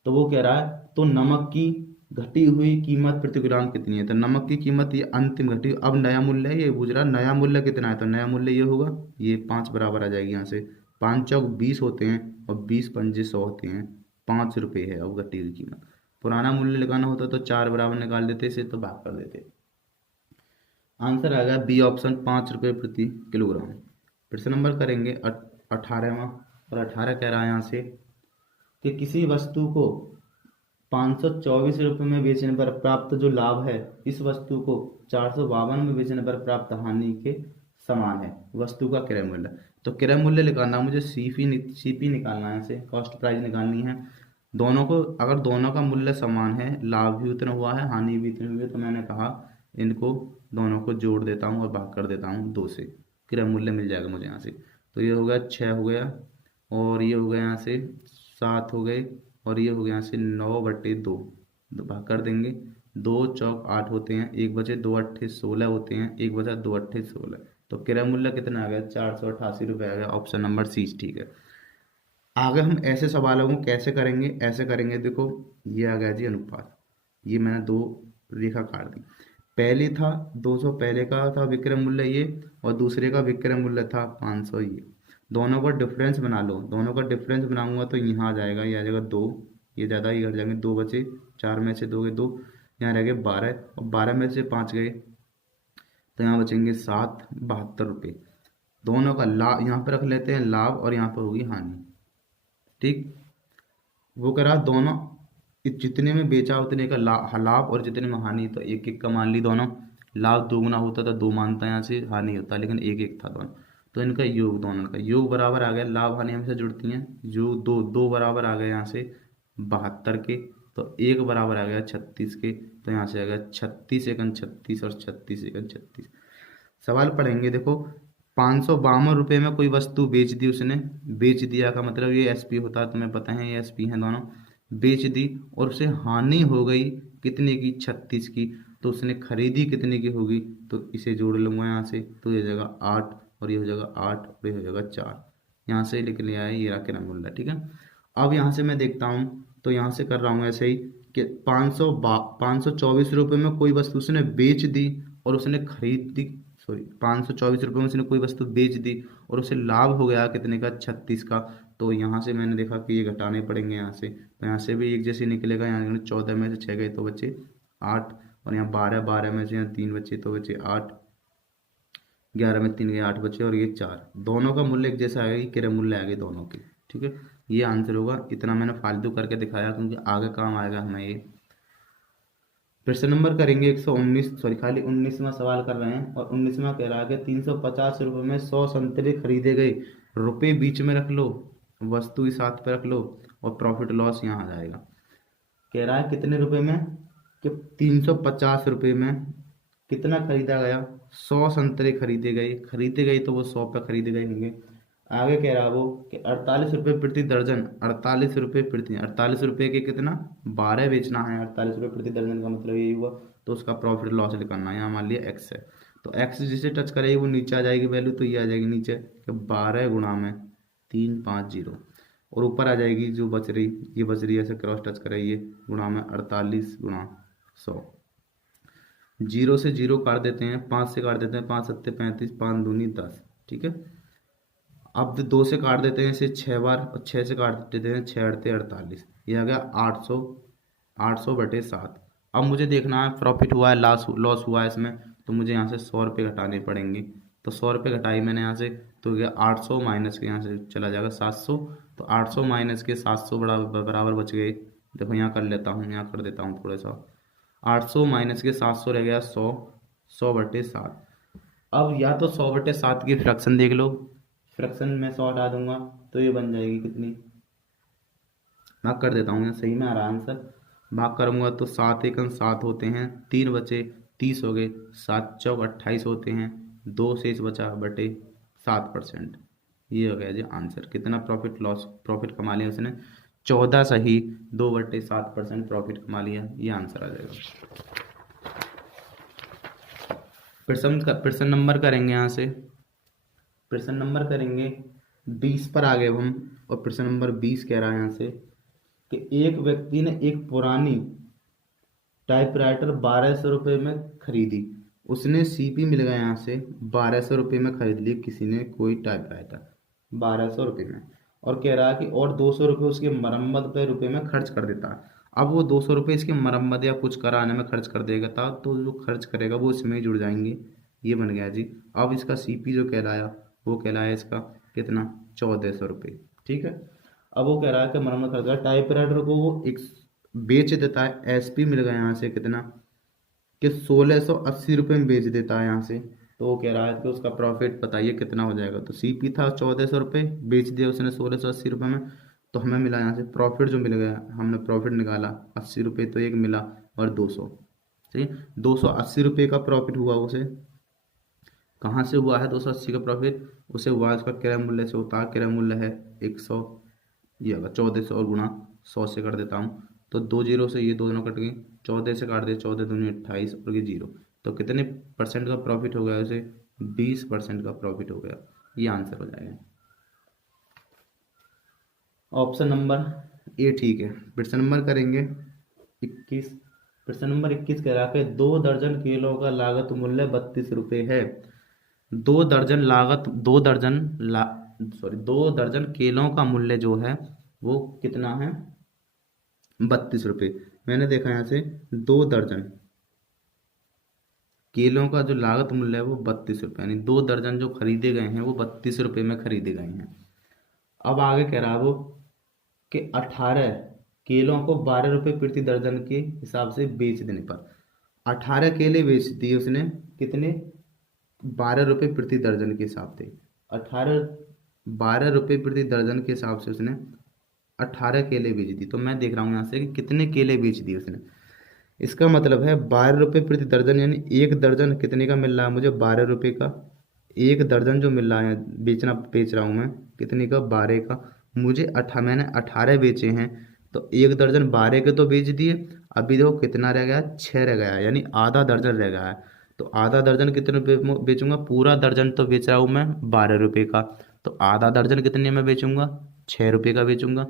तो वो कह रहा है, तो नमक की घटी हुई कीमत प्रति ग्राम कितनी है? तो नमक की कीमत ये अंतिम घटी, अब नया मूल्य है, ये पूछ रहा नया मूल्य कितना है, तो नया मूल्य ये होगा, ये 5 बराबर आ जाएगी यहाँ से। 5 चौक 20 होते हैं, और 20 पंजे 100 होते हैं, 5 रुपये है अब घटी हुई कीमत। पुराना मूल्य लगाना होता तो 4 बराबर निकाल देते, इसे तो भाग कर देते। आंसर आ गया बी ऑप्शन, 5 रुपये प्रति किलोग्राम। प्रश्न नंबर करेंगे 18वां, और 18 कह रहा है यहाँ से कि किसी वस्तु को 524 रुपये में बेचने पर प्राप्त जो लाभ है, इस वस्तु को 452 में बेचने पर प्राप्त हानि के समान है। वस्तु का क्रय मूल्य, तो क्रय मूल्य निकालना मुझे, सीपी निकालना है, इसे कॉस्ट प्राइस निकालनी है। दोनों को, अगर दोनों का मूल्य समान है, लाभ भी उतना हुआ है, हानि भी उतनी हुई है, तो मैंने कहा इनको दोनों को जोड़ देता हूँ और भाग कर देता हूँ 2 से, क्रय मूल्य मिल जाएगा मुझे यहाँ से। तो ये हो गया 6 हो गया, और ये हो गया यहाँ से 7 हो गए, और ये हो गया यहाँ से 9/2, भाग कर देंगे। 2 चौक 8 होते हैं, 1 बचे 2 अट्ठे 16 होते हैं, 1 बचा 2 अट्ठे 16, तो क्रय मूल्य कितना आ गया? 488 रुपये आ गया। ऑप्शन नंबर सी ठीक है। आगे हम ऐसे सवालों को कैसे करेंगे? ऐसे करेंगे, देखो ये आ गया जी अनुपात, ये मैंने 2 रेखा काट दी। पहले था 200, पहले का था विक्रय मूल्य ये, और दूसरे का विक्रय मूल्य था 500 ये। दोनों का डिफरेंस बना लो, दोनों का डिफरेंस बनाऊंगा तो यहाँ आ जाएगा, ये आ जाएगा 2, ये ज़्यादा ही घट जाएंगे, 2 बचे, 4 में से 2 गए 2, यहाँ रह गए 12, और 12 में से 5 गए, तो यहाँ बचेंगे 7, 72 रुपये। दोनों का लाभ यहाँ पर रख लेते हैं, लाभ, और यहाँ पर होगी हानि। ठीक, वो कह रहा दोनों कि जितने में बेचा उतने का लाभ और जितने में हानि, तो एक एक का मान ली दोनों। लाभ दोगुना होता तो दो मानता, यहाँ से हानि होता, लेकिन एक एक था दोनों, तो इनका योग, दोनों का योग बराबर आ गया। लाभ हानि हमेशा जुड़ती हैं, योग दो दो बराबर आ गए यहाँ से 72 के, तो एक बराबर आ गया 36 के, तो यहाँ से आ गया 36 एकन 36 और 36 एकन 36। सवाल पढ़ेंगे, देखो 552 रुपये में कोई वस्तु बेच दी उसने, बेच दिया का मतलब ये एसपी होता है, तुम्हें पता है ये एसपी हैं दोनों, बेच दी और उसे हानि हो गई कितने की, 36 की, तो उसने खरीदी कितने की होगी, तो इसे जोड़ लूंगा यहाँ से, तो ये हो जाएगा 8 और ये हो जाएगा 8 और ये हो जाएगा 4, यहाँ से लिख लिया है, ये रहा मूल्य, ठीक है। अब यहाँ से मैं देखता हूँ, तो यहाँ से कर रहा हूँ ऐसे ही कि 524 रुपये में कोई वस्तु उसने बेच दी और उसने खरीदी, सॉरी 524 रुपये में उसने कोई वस्तु बेच दी और उसे लाभ हो गया कितने का, 36 का, तो यहाँ से मैंने देखा कि ये घटाने पड़ेंगे यहाँ से, तो यहाँ से भी एक जैसे निकलेगा, यहाँ 14 में से 6 गए तो बचे 8, और यहाँ 12 में से यहाँ 3 बचे तो बचे 8, 11 में 3 गए 8 बचे, और ये 4, दोनों का मूल्य एक जैसा आएगा, क्रय मूल्य आएगा दोनों की, ठीक है। ये आंसर होगा। इतना मैंने फालतू करके दिखाया क्योंकि आगे काम आएगा हमें ये। प्रश्न नंबर करेंगे 119, सॉरी खाली 19वां सवाल कर रहे हैं, और 19वां कह रहा है कि 350 रुपये में 100 संतरे खरीदे गए, रुपये बीच में रख लो, वस्तु ही साथ पे रख लो, और प्रॉफिट लॉस यहाँ आ जाएगा। कह रहा है कितने रुपए में, कि 350 रुपये में कितना खरीदा गया, 100 संतरे खरीदे गए तो वो 100 पे खरीदे गए होंगे। आगे कह रहा वो कि 48 रुपये प्रति दर्जन, 48 रुपये प्रति, 48 रुपये के कितना 12 बेचना है, 48 रुपये प्रति दर्जन का मतलब यही हुआ, तो उसका प्रॉफिट लॉस निकालना है। यहाँ मान लिया एक्स है, तो एक्स जिसे टच करेगी वो नीचे आ जाएगी वैल्यू, तो ये आ जाएगी नीचे कि 12 गुणा में 350, और ऊपर आ जाएगी जो बच रही, ये बच रही है ऐसे क्रॉस टच करेगी गुणा में 48 गुणा 100। जीरो से जीरो काट देते हैं, 5 से काट देते हैं, 5 सत्ते 35, 5 दूनी 10, ठीक है। अब 2 से काट देते हैं इसे 6 बार, और 6 से काट देते हैं 6 अड़ते 48, ये आ गया 800, 800/7। अब मुझे देखना है प्रॉफिट हुआ है लॉस हुआ है इसमें, तो मुझे यहाँ से 100 रुपये घटाने पड़ेंगे, तो 100 रुपये घटाई मैंने यहाँ से, तो गया 800 माइनस के यहाँ से चला जाएगा 700, तो 800 माइनस के 700 बराबर बच गए। देखो यहाँ कर लेता हूँ, यहाँ कर देता हूँ थोड़ा सा, 800 माइनस के 700 रह गया 100, 100/7। अब या तो 100/7 की फ्रैक्शन देख लो, फ्रैक्शन में 100 हटा दूंगा तो ये बन जाएगी कितनी, भाग कर देता हूँ, यहाँ सही में आ रहा आंसर, भाग करूंगा तो 7 एकम 7 होते हैं, 3 बचे 30 हो गए, 7 चौक 28 होते हैं, 2 शेष बचा बटे 7%। ये हो गया जी आंसर। कितना प्रॉफिट कमा लिया उसने, 14 सही 2/7% प्रॉफिट कमा लिया, ये आंसर आ जाएगा। प्रश्न नंबर करेंगे यहाँ से, प्रश्न नंबर करेंगे 20 पर आ गए हम, और प्रश्न नंबर 20 कह रहा है यहाँ से कि एक व्यक्ति ने एक पुरानी टाइपराइटर 1200 रुपये में खरीदी, उसने सीपी मिल गया यहाँ से 1200 रुपये में खरीद ली किसी ने कोई टाइपराइटर 1200 रुपये में, और कह रहा है कि और 200 रुपये उसके मरम्मत पे रुपये में खर्च कर देता है। अब वो 200 रुपये इसके मरम्मत या कुछ कराने में खर्च कर देगा था, तो जो खर्च करेगा वो इसमें ही जुड़ जाएंगे, ये बन गया जी। अब इसका सीपी जो कहलाया वो कहलाया इसका कितना, 1400 रुपये, ठीक है। अब वो कह रहा है कि मरम्मत कर देगा टाइपराइटर को, वो एक बेच देता है, एसपी मिल गया यहाँ से कितना, कि 1680 रुपये में बेच देता है यहाँ से, तो वो कह रहा है कि उसका प्रॉफिट बताइए कितना हो जाएगा। तो सीपी था 1400 रुपये, बेच दिया उसने 1680 रुपये में, तो हमें मिला यहाँ से प्रॉफिट जो मिल गया, हमने प्रॉफिट निकाला 80 रुपये, तो एक मिला और 200, ठीक है। 280 रुपये का प्रॉफिट हुआ उसे, कहाँ से हुआ है 280 का प्रॉफिट, उसे हुआ उसका क्रय मूल्य से होता है, क्रय मूल्य है 100, ये होगा 1400 और गुणा 100 से कर देता हूँ, तो 2 जीरो से ये दोनों कट गई, 14 से काट दिए, 14 दूनी 28 और ये जीरो, तो कितने परसेंट का प्रॉफिट हो गया उसे, 20% का प्रॉफिट हो गया, ये आंसर हो जाएगा ऑप्शन नंबर ए, ठीक है। प्रश्न नंबर करेंगे 21। प्रश्न नंबर 21 कह रहा है 2 दर्जन केलों का लागत मूल्य 32 रुपये है, 2 दर्जन केलों का मूल्य जो है वो कितना है, 32 रुपये। मैंने देखा यहाँ से 2 दर्जन केलों का जो लागत मूल्य है वो 32 रुपये, यानी 2 दर्जन जो खरीदे गए हैं वो 32 रुपये में खरीदे गए हैं। अब आगे कह रहा है वो कि 18 केलों को 12 रुपये प्रति दर्जन के हिसाब से बेच देने पर 18 केले बेच दिए उसने, कितने, 12 रुपये प्रति दर्जन के हिसाब से, 12 रुपये प्रति दर्जन के हिसाब से उसने 18 केले बेच दी। तो मैं देख रहा हूँ यहाँ से कि कितने केले बेच दिए उसने। इसका मतलब है 12 रुपये प्रति दर्जन, यानी एक दर्जन कितने का मिल रहा है मुझे, 12 रुपये का। एक दर्जन जो मिल रहा है बेच रहा हूँ मैं, कितने का, 12 का। मैंने 18 बेचे हैं, तो एक दर्जन 12 के तो बेच दिए। अभी देखो कितना रह गया, 6 रह गया है, यानी आधा दर्जन रह गया है। तो आधा दर्जन कितने रुपये में बेचूंगा, पूरा दर्जन तो बेच रहा हूँ मैं 12 रुपये का, तो आधा दर्जन कितने में बेचूंगा, 6 रुपये का बेचूंगा।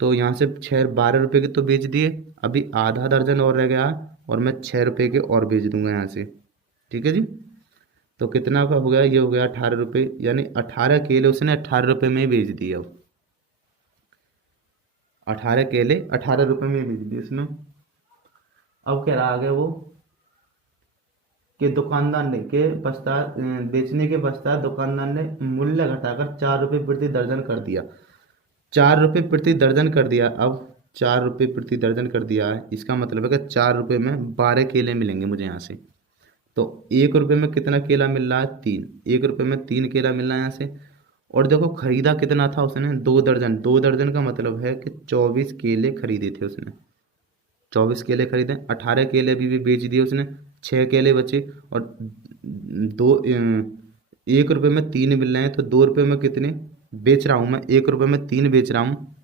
तो यहाँ से 12 रुपये के तो बेच दिए, अभी आधा दर्जन और रह गया है, और मैं 6 रुपये के और बेच दूंगा यहाँ से। ठीक है जी। तो कितना का हो गया, ये हो गया 18 रुपये, यानी 18 केले उसने 18 रुपये में ही बेच दिए। अब 18 केले 18 रुपये में ही बेच दिए उसने। अब कह रहा आगे वो कि दुकानदार ने के पश्चात बेचने के पश्चात दुकानदार ने मूल्य घटाकर 4 रुपये प्रति दर्जन कर दिया। 4 रुपये प्रति दर्जन कर दिया। अब 4 रुपये प्रति दर्जन कर दिया है, इसका मतलब है कि 4 रुपये में 12 केले मिलेंगे मुझे यहाँ से। तो 1 रुपये में कितना केला मिल रहा है, 3। 1 रुपये में 3 केला मिल रहा है यहाँ से। और देखो खरीदा कितना था उसने, 2 दर्जन। 2 दर्जन का मतलब है कि 24 केले खरीदे थे उसने। 24 केले खरीदे, 18 केले भी बेच दिए उसने, 6 केले बचे। और 1 रुपये में 3 मिल रहे हैं, तो 2 रुपये में कितने बेच रहा हूँ मैं, 1 रुपये में 3 बेच रहा हूँ,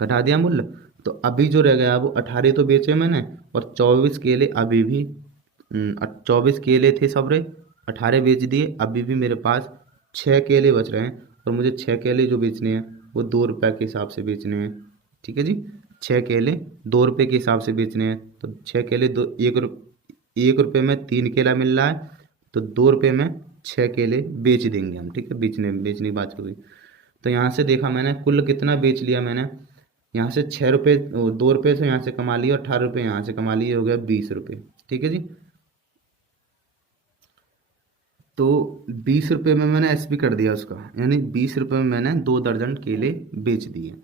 घटा दिया मूल्य। तो अभी जो रह गया वो 18 तो बेचे मैंने, और 24 केले अभी भी 24 केले थे सबरे, 18 बेच दिए। अभी भी मेरे पास 6 केले बच रहे हैं, और मुझे 6 केले जो बेचने हैं वो 2 रुपये के हिसाब से बेचने हैं। ठीक है जी। 6 केले 2 रुपये के हिसाब से बेचने हैं, तो 6 केले 1 रुपये में 3 केला मिल रहा है, तो 2 रुपये में 6 केले बेच देंगे हम। ठीक है, बेचने की बात हो गई। तो यहाँ से देखा मैंने कुल कितना बेच लिया मैंने, यहाँ से 6 रुपये, 2 रुपये से यहाँ से कमा लिया, 18 रुपये यहाँ से कमा लिए, हो गया 20 रुपये। ठीक है जी। तो 20 रुपये में मैंने एसपी कर दिया उसका, यानी 20 रुपये में मैंने 2 दर्जन केले बेच दिए,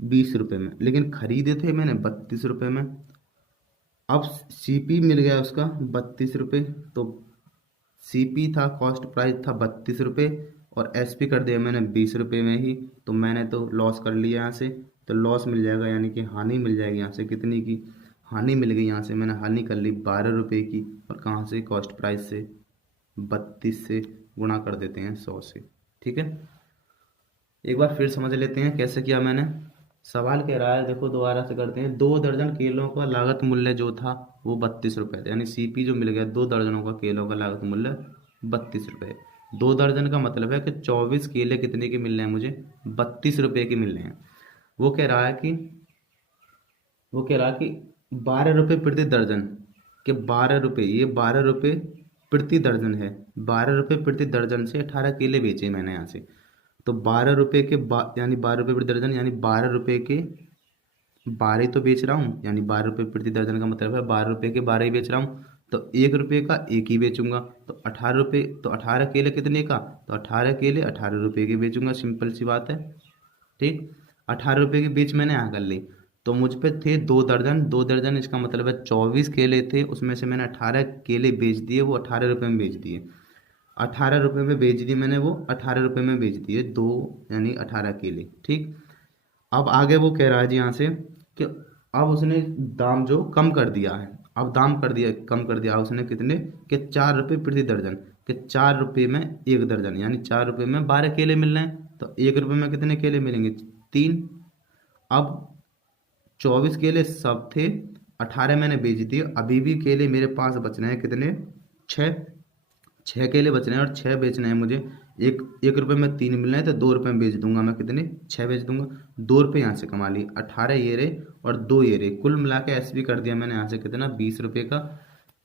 20 रुपये में। लेकिन खरीदे थे मैंने 32 रुपये में। अब सीपी मिल गया उसका 32 रुपये, तो सीपी था, कॉस्ट प्राइस था 32 रुपये, और एसपी कर दिया मैंने 20 रुपये में ही। तो मैंने तो लॉस कर लिया यहाँ से, तो लॉस मिल जाएगा, यानी कि हानि मिल जाएगी यहाँ से। कितनी की हानि मिल गई यहाँ से, मैंने हानि कर ली 12 रुपये की। और कहाँ से, कॉस्ट प्राइस से 32 से गुणा कर देते हैं 100 से। ठीक है, एक बार फिर समझ लेते हैं कैसे किया मैंने। सवाल कह रहा है, देखो दोबारा से करते हैं। 2 दर्जन केलों का लागत मूल्य जो था वो 32 रुपये था, यानी सीपी जो मिल गया 2 दर्जनों का केलों का लागत मूल्य 32 रुपये। 2 दर्जन का मतलब है कि 24 केले कितने के मिल रहे हैं मुझे, 32 रुपये के मिल रहे हैं। वो कह रहा है कि 12 रुपये प्रति दर्जन, के 12 रुपये, ये 12 रुपये प्रति दर्जन है। 12 रुपये प्रति दर्जन से 18 केले बेचे मैंने यहाँ से। तो 12 रुपये के यानी 12 रुपये प्रति दर्जन, यानी 12 रुपये के 12 तो बेच रहा हूँ, यानी 12 रुपये प्रति दर्जन का मतलब है 12 रुपये के 12 ही बेच रहा हूँ। तो 1 रुपये का 1 ही बेचूंगा, तो 18 रुपये, तो 18 केले कितने का, तो 18 केले 18 रुपये के बेचूंगा, सिंपल सी बात है। ठीक, 18 रुपये की बेच मैंने यहाँ कर ली। तो मुझ पे थे 2 दर्जन, 2 दर्जन इसका मतलब है 24 केले थे, उसमें से मैंने 18 केले बेच दिए, वो 18 रुपये में बेच दिए। 18 रुपये में बेच दी मैंने, वो 18 रुपये में बेच दिए, दो यानी 18 केले। ठीक, अब आगे वो कह रहा है जी यहाँ से कि अब उसने दाम जो कम कर दिया है, अब दाम कर दिया, कम कर दिया उसने, कितने कि 4 रुपये प्रति दर्जन, कि 4 रुपये में 1 दर्जन, यानी 4 रुपये में 12 केले मिल रहे हैं। तो 1 रुपये में कितने केले मिलेंगे, 3। अब 24 केले सब थे, 18 मैंने बेच दिए, अभी भी केले मेरे पास बच रहे हैं कितने, 6। 6 केले बच रहे हैं, और 6 बेचने हैं मुझे। 1 रुपये में 3 मिल रहे हैं, तो 2 रुपये में बेच दूंगा मैं, कितने, 6 बेच दूंगा। 2 रुपये यहाँ से कमा लिए, 18 ये रहे और 2 ये रहे, कुल मिला के एसपी कर दिया मैंने यहाँ से कितना, 20 रुपये का।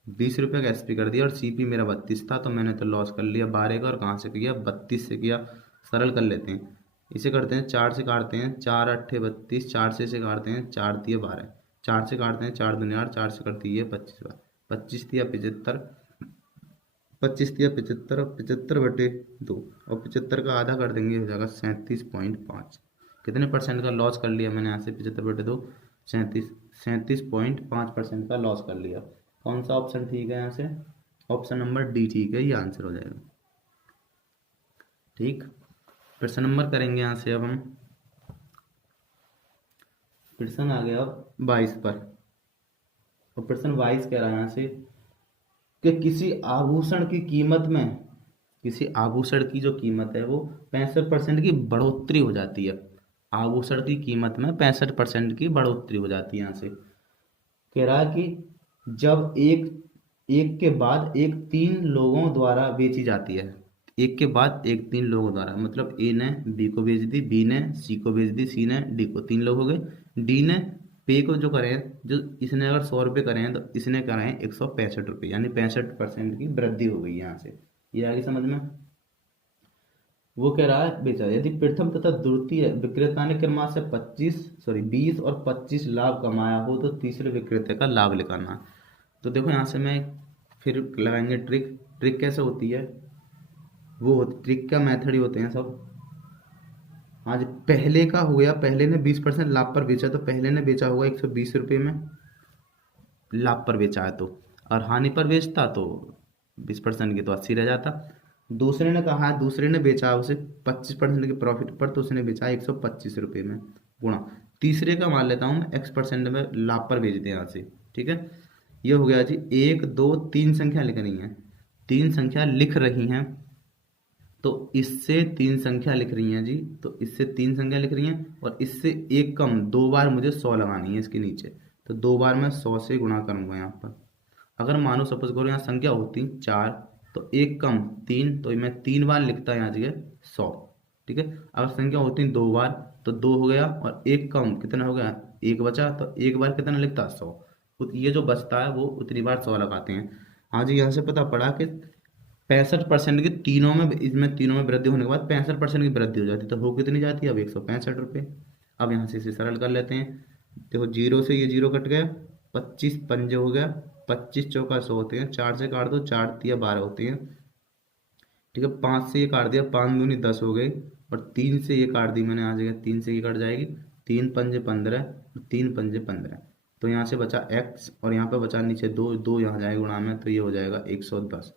20 रुपये का एसपी कर दिया, और सीपी मेरा 32 था, तो मैंने तो लॉस कर लिया 12 का। और कहाँ से किया, 32 से किया। सरल कर लेते हैं, इसे करते हैं 4 से काटते हैं, 4 8 32, 4 से इसे काटते हैं, 4 दिए 12, 4 से काटते हैं, 4 दूनी 8, 4 से करती है 25, 25 दिया 75, 25 दिया 75, और 75/2, और 75 का आधा कर देंगे, हो जाएगा 37.5। कितने परसेंट का लॉस कर लिया मैंने यहाँ से, 75/2 37.5% का लॉस कर लिया। कौन सा ऑप्शन ठीक है यहाँ से? ऑप्शन नंबर डी ठीक है, ये आंसर हो जाएगा। ठीक, प्रश्न नंबर करेंगे यहाँ से अब हम, प्रश्न आ गया अब 22 पर। और प्रश्न 22 कह रहा है यहाँ से कि किसी आभूषण की कीमत में, किसी आभूषण की जो कीमत है वो 65% की बढ़ोतरी हो जाती है। आभूषण की कीमत में 65% की बढ़ोतरी हो जाती है। यहाँ से कह रहा है कि जब एक एक के बाद एक 3 लोगों द्वारा बेची जाती है। एक के बाद एक 3 लोगों द्वारा, मतलब ए ने बी को बेच दी, बी ने सी को बेच दी, सी ने डी को, 3 लोग हो गए। डी ने पे को जो करे, जो इसने अगर 100 रुपये करे हैं तो इसने करे हैं 165 रुपये, यानी 65% की वृद्धि हो गई यहाँ से। ये आगे समझ में। वो कह रहा है बेचा, यदि प्रथम तथा द्वितीय विक्रेता ने क्रमशः से 20 और 25 लाभ कमाया हो तो तीसरे विक्रेता का लाभ निकालना। तो देखो यहाँ से मैं फिर लगाएंगे ट्रिक। ट्रिक कैसे होती है? वो ट्रिक का मेथड ही होते हैं सब। आज पहले का हो गया, पहले ने 20% लाभ पर बेचा, तो पहले ने बेचा होगा 120 रुपये में, लाभ पर बेचा है तो, और हानि पर बेचता तो 20% की तो 80 रह जाता। दूसरे ने कहा, दूसरे ने बेचा उसे 25% के प्रॉफिट पर, तो उसने बेचा 125 रुपये में, गुणा तीसरे का मान लेता हूँ मैं x% में लाभ पर बेच दे यहाँ से। ठीक है, ये हो गया जी। 1 2 3 संख्या लिख रही हैं, 3 संख्या लिख रही हैं, तो इससे 3 संख्या लिख रही हैं जी, तो इससे 3 संख्या लिख रही हैं, और इससे एक कम 2 बार मुझे 100 लगानी है इसके नीचे, तो 2 बार मैं 100 से गुणा करूंगा यहाँ पर। अगर मानो सपोज करो यहाँ संख्या होती 4, तो एक कम 3, तो मैं 3 बार लिखता यहाँ जगह 100। ठीक है, अगर संख्या होती 2 बार तो 2 हो गया, और एक कम कितना हो गया, 1 बचा, तो एक बार कितना लिखता 100। तो ये जो बचता है वो उतनी बार 100 लगाते हैं। हाँ जी, यहाँ से पता पड़ा कि 65% की तीनों में, इसमें तीनों में वृद्धि होने के बाद 65% की वृद्धि हो जाती है, तो हो कितनी जाती है अब 165 रुपये। अब यहाँ से इसे सरल कर लेते हैं। देखो जीरो से ये जीरो कट गया, 25 पंजे हो गया, 25 चौका 100 होते हैं, 4 से काट दो, 4 तिया 12 होते हैं। ठीक है, 5 से ये काट दिया, 5 दूनी 10 हो गई, और 3 से ये काट दी मैंने, आ जाएगा 3 से ये कट जाएगी, 3 पंजे 15, 3 पंजे 15, तो यहाँ से बचा x, और यहाँ पे बचा नीचे 2, 2 यहाँ जाएगा गुणा में, तो ये हो जाएगा 110।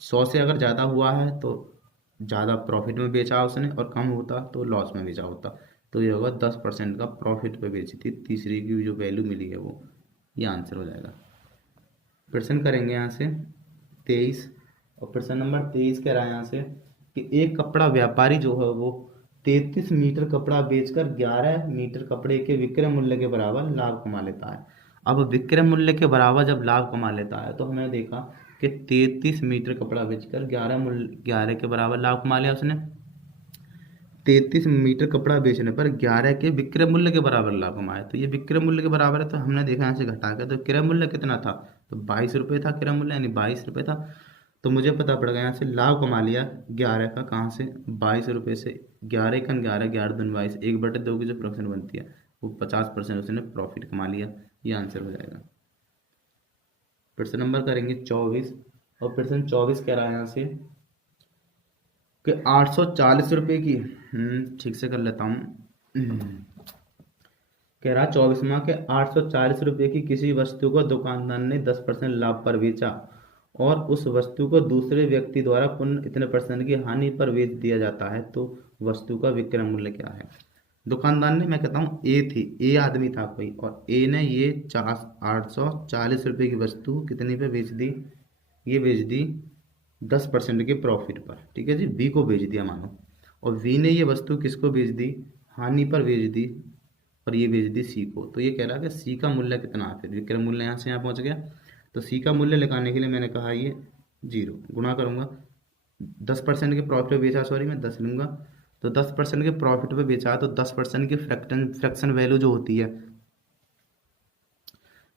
100 से अगर ज़्यादा हुआ है तो ज़्यादा प्रॉफिट में बेचा उसने, और कम होता तो लॉस में बेचा होता, तो ये होगा 10% का प्रॉफिट पे बेची थी, तीसरी की जो वैल्यू मिली है वो, ये आंसर हो जाएगा। प्रश्न करेंगे यहाँ से 23, और प्रश्न नंबर 23 कह रहा है यहाँ से कि एक कपड़ा व्यापारी जो है वो 33 मीटर कपड़ा बेचकर 11 मीटर कपड़े के विक्रय मूल्य के बराबर लाभ कमा लेता है। अब विक्रय मूल्य के बराबर जब लाभ कमा लेता है, तो हमने देखा कि 33 मीटर कपड़ा बेचकर 11 के बराबर लाभ कमा लिया उसने। 33 मीटर कपड़ा बेचने पर 11 के विक्रय मूल्य के बराबर लाभ कमाया, तो ये विक्रय मूल्य के बराबर है, तो हमने देखा यहाँ से घटा के, तो क्रय मूल्य कितना था, तो 22 रुपये था क्रय मूल्य, यानी 22 रुपये था। तो मुझे पता पड़ गया यहाँ से लाभ कमा लिया 11 का, कहाँ से, 22 रुपये से। 11 का 11, 11 दूनी 22, 1/2 की जो फ्रैक्शन बनती है वो 50% उसने प्रॉफिट कमा लिया, ये आंसर हो जाएगा। प्रश्न नंबर करेंगे 24, और प्रश्न 24 कह रहा है यहाँ से कि 840 रुपये की, ठीक से कर लेता हूँ। कह रहा 24वां के 840 रुपये की किसी वस्तु को दुकानदार ने 10% लाभ पर बेचा, और उस वस्तु को दूसरे व्यक्ति द्वारा पुनः इतने परसेंट की हानि पर बेच दिया जाता है, तो वस्तु का विक्रय मूल्य क्या है? दुकानदार ने, मैं कहता हूँ ए थी, ए आदमी था कोई, और ए ने ये 840 रुपये की वस्तु कितनी पे बेच दी, ये बेच दी 10% के प्रॉफिट पर। ठीक है जी, बी को बेच दिया मानो, और वी ने ये वस्तु किसको बेच दी, हानि पर बेच दी, और ये बेच दी सी को। तो ये कह रहा है कि सी का मूल्य कितना है, फिर विक्रय मूल्य यहाँ से यहाँ पहुँच गया, तो सी का मूल्य निकालने के लिए मैंने कहा ये 0 गुणा करूँगा, 10% के प्रॉफिट पे बेचा, सॉरी मैं 10 लूँगा, तो 10% के प्रॉफिट पे बेचा, तो 10% की फ्रैक्शन वैल्यू जो होती है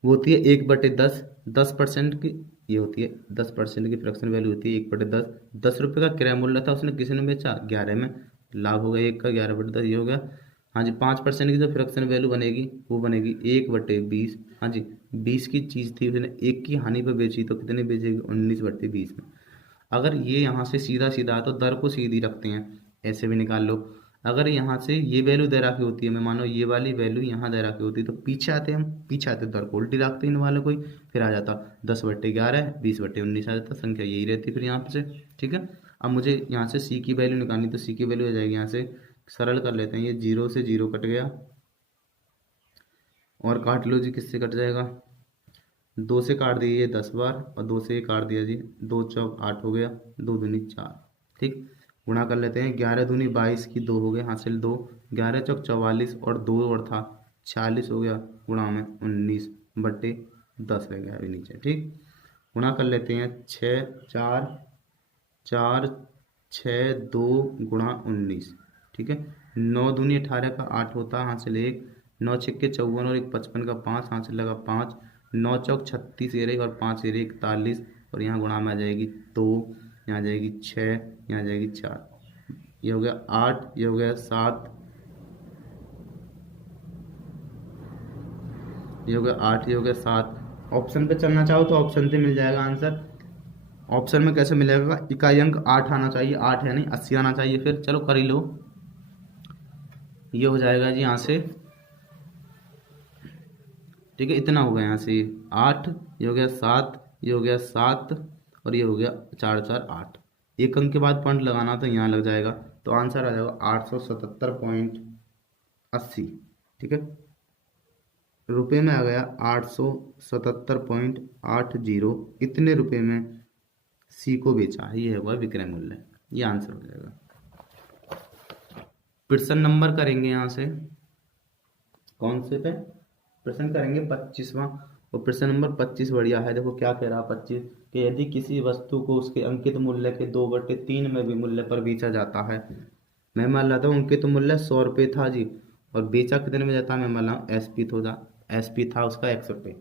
वो होती है 1/10, 10% की ये होती है, 10% की फ्रैक्शन वैल्यू होती है 1/10। 10 रुपये का क्रय मूल्य था, उसने किसी ने बेचा 11 में, लाभ हो गया 1 का, 11/10 ये हो गया। हाँ जी, 5% की जो फ्रैक्शन वैल्यू बनेगी वो बनेगी 1/20। हाँ जी, 20 की चीज़ थी, उसने 1 की हानि पर बेची, तो कितने बेचेगी, 19/20 में। अगर ये यहाँ से सीधा सीधा है तो दर को सीधी रखते हैं, ऐसे भी निकाल लो। अगर यहाँ से ये वैल्यू दे रखी होती है, मैं मानो ये वाली वैल्यू यहाँ दे रखी होती, तो पीछे आते हम, पीछे आते तो उल्टी रखते इन वालों को ही, फिर आ जाता 10/11, 20/19 आ जाता, संख्या यही रहती फिर यहाँ पे से। ठीक है, अब मुझे यहाँ से सी की वैल्यू निकालनी, तो सी की वैल्यू आ जाएगी यहाँ से, सरल कर लेते हैं, ये 0 से 0 कट गया, और काट लो जी, किससे कट जाएगा, 2 से काट दिए 10 बार, और 2 से ये काट दिया जी, 2 चौक 8 हो गया, 2 दूनी 4। ठीक, गुणा कर लेते हैं, 11 दूनी 22 की 2 हो गए, हासिल 2, 11 चौक 44 और 2 और था 46 हो गया, गुणा में 19/10 रह गया अभी नीचे। ठीक, गुणा कर लेते हैं, 6 4 4 6 2 गुणा 19। ठीक है, 9 दूनी 18 का 8 होता, हासिल 1, 9 छक्के 54 और 1 55 का 5, हासिल लगा 5, 9 चौक 36 एरे और 5 एरे 41, और यहाँ गुणा में आ जाएगी 2, यहाँ आ जाएगी 6, यहाँ आ जाएगी 4, ये हो गया 8, ये हो गया 7, ये हो गया 8, ये हो गया 7। ऑप्शन पे चलना चाहो तो ऑप्शन से मिल जाएगा आंसर। ऑप्शन में कैसे मिलेगा, इकाई अंक 8 आना चाहिए, 8 है नहीं 80 आना चाहिए, फिर चलो कर ही लो। ये हो जाएगा जी यहाँ से, ठीक है, इतना हो गया यहाँ से 8, ये हो गया 7, ये हो गया 7, और ये हो गया 4 4 8। एक अंक के बाद पॉइंट लगाना तो यहाँ लग जाएगा, तो आंसर आ जाएगा 877.80। ठीक है, रुपए में आ गया 877.80, इतने रुपए में सी को बेचा है, ये हुआ विक्रय मूल्य, ये आंसर हो जाएगा। प्रश्न नंबर करेंगे यहाँ से, कौन से पे प्रश्न करेंगे, 25वां, और प्रश्न नंबर 25 बढ़िया है। देखो क्या कह रहा 25, कि यदि किसी वस्तु को उसके अंकित मूल्य के 2/3 में भी मूल्य पर बेचा जाता है, मैं मान लेता हूँ अंकित मूल्य 100 रुपये था जी, और बेचा कितने में जाता है, मैं मान रहा हूँ एसपी था उसका 100 रुपये।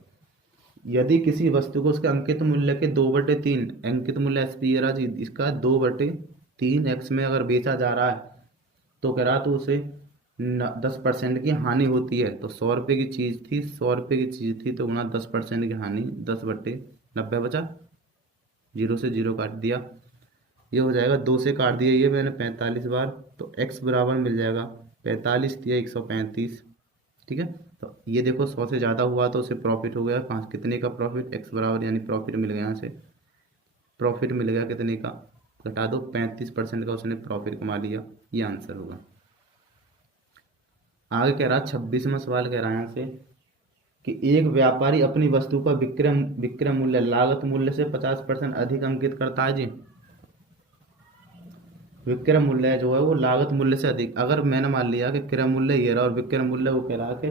यदि किसी वस्तु को उसके अंकित मूल्य के 2/3, अंकित मूल्य एसपी रहा जी, इसका 2/3 एक्स में अगर बेचा जा रहा है, तो कह रहा तो उसे 10% की हानि होती है। तो 100 रुपये की चीज़ थी, 100 रुपये की चीज़ थी, तो गुना 10% की हानि, 10/90 बचा, 0 से 0 काट दिया, ये हो जाएगा, 2 से काट दिया ये मैंने 45 बार, तो x बराबर मिल जाएगा 45 दिया 135। ठीक है, तो ये देखो 100 से ज़्यादा हुआ तो उसे प्रॉफिट हो गया, कहाँ कितने का प्रॉफिट, x बराबर यानी प्रॉफिट मिल गया, यहाँ से प्रॉफिट मिल गया कितने का, घटा दो 35% का, उसने प्रॉफिट कमा लिया, ये आंसर होगा। आगे कह रहा 26वां सवाल कह रहा है यहाँ से, कि एक व्यापारी अपनी वस्तु का विक्रय मूल्य लागत मूल्य से 50% अधिक अंकित करता है जी। विक्रय मूल्य जो है वो लागत मूल्य से अधिक, अगर मैंने मान लिया कि क्रय मूल्य ये रहा और विक्रय मूल्य वो कह रहा कि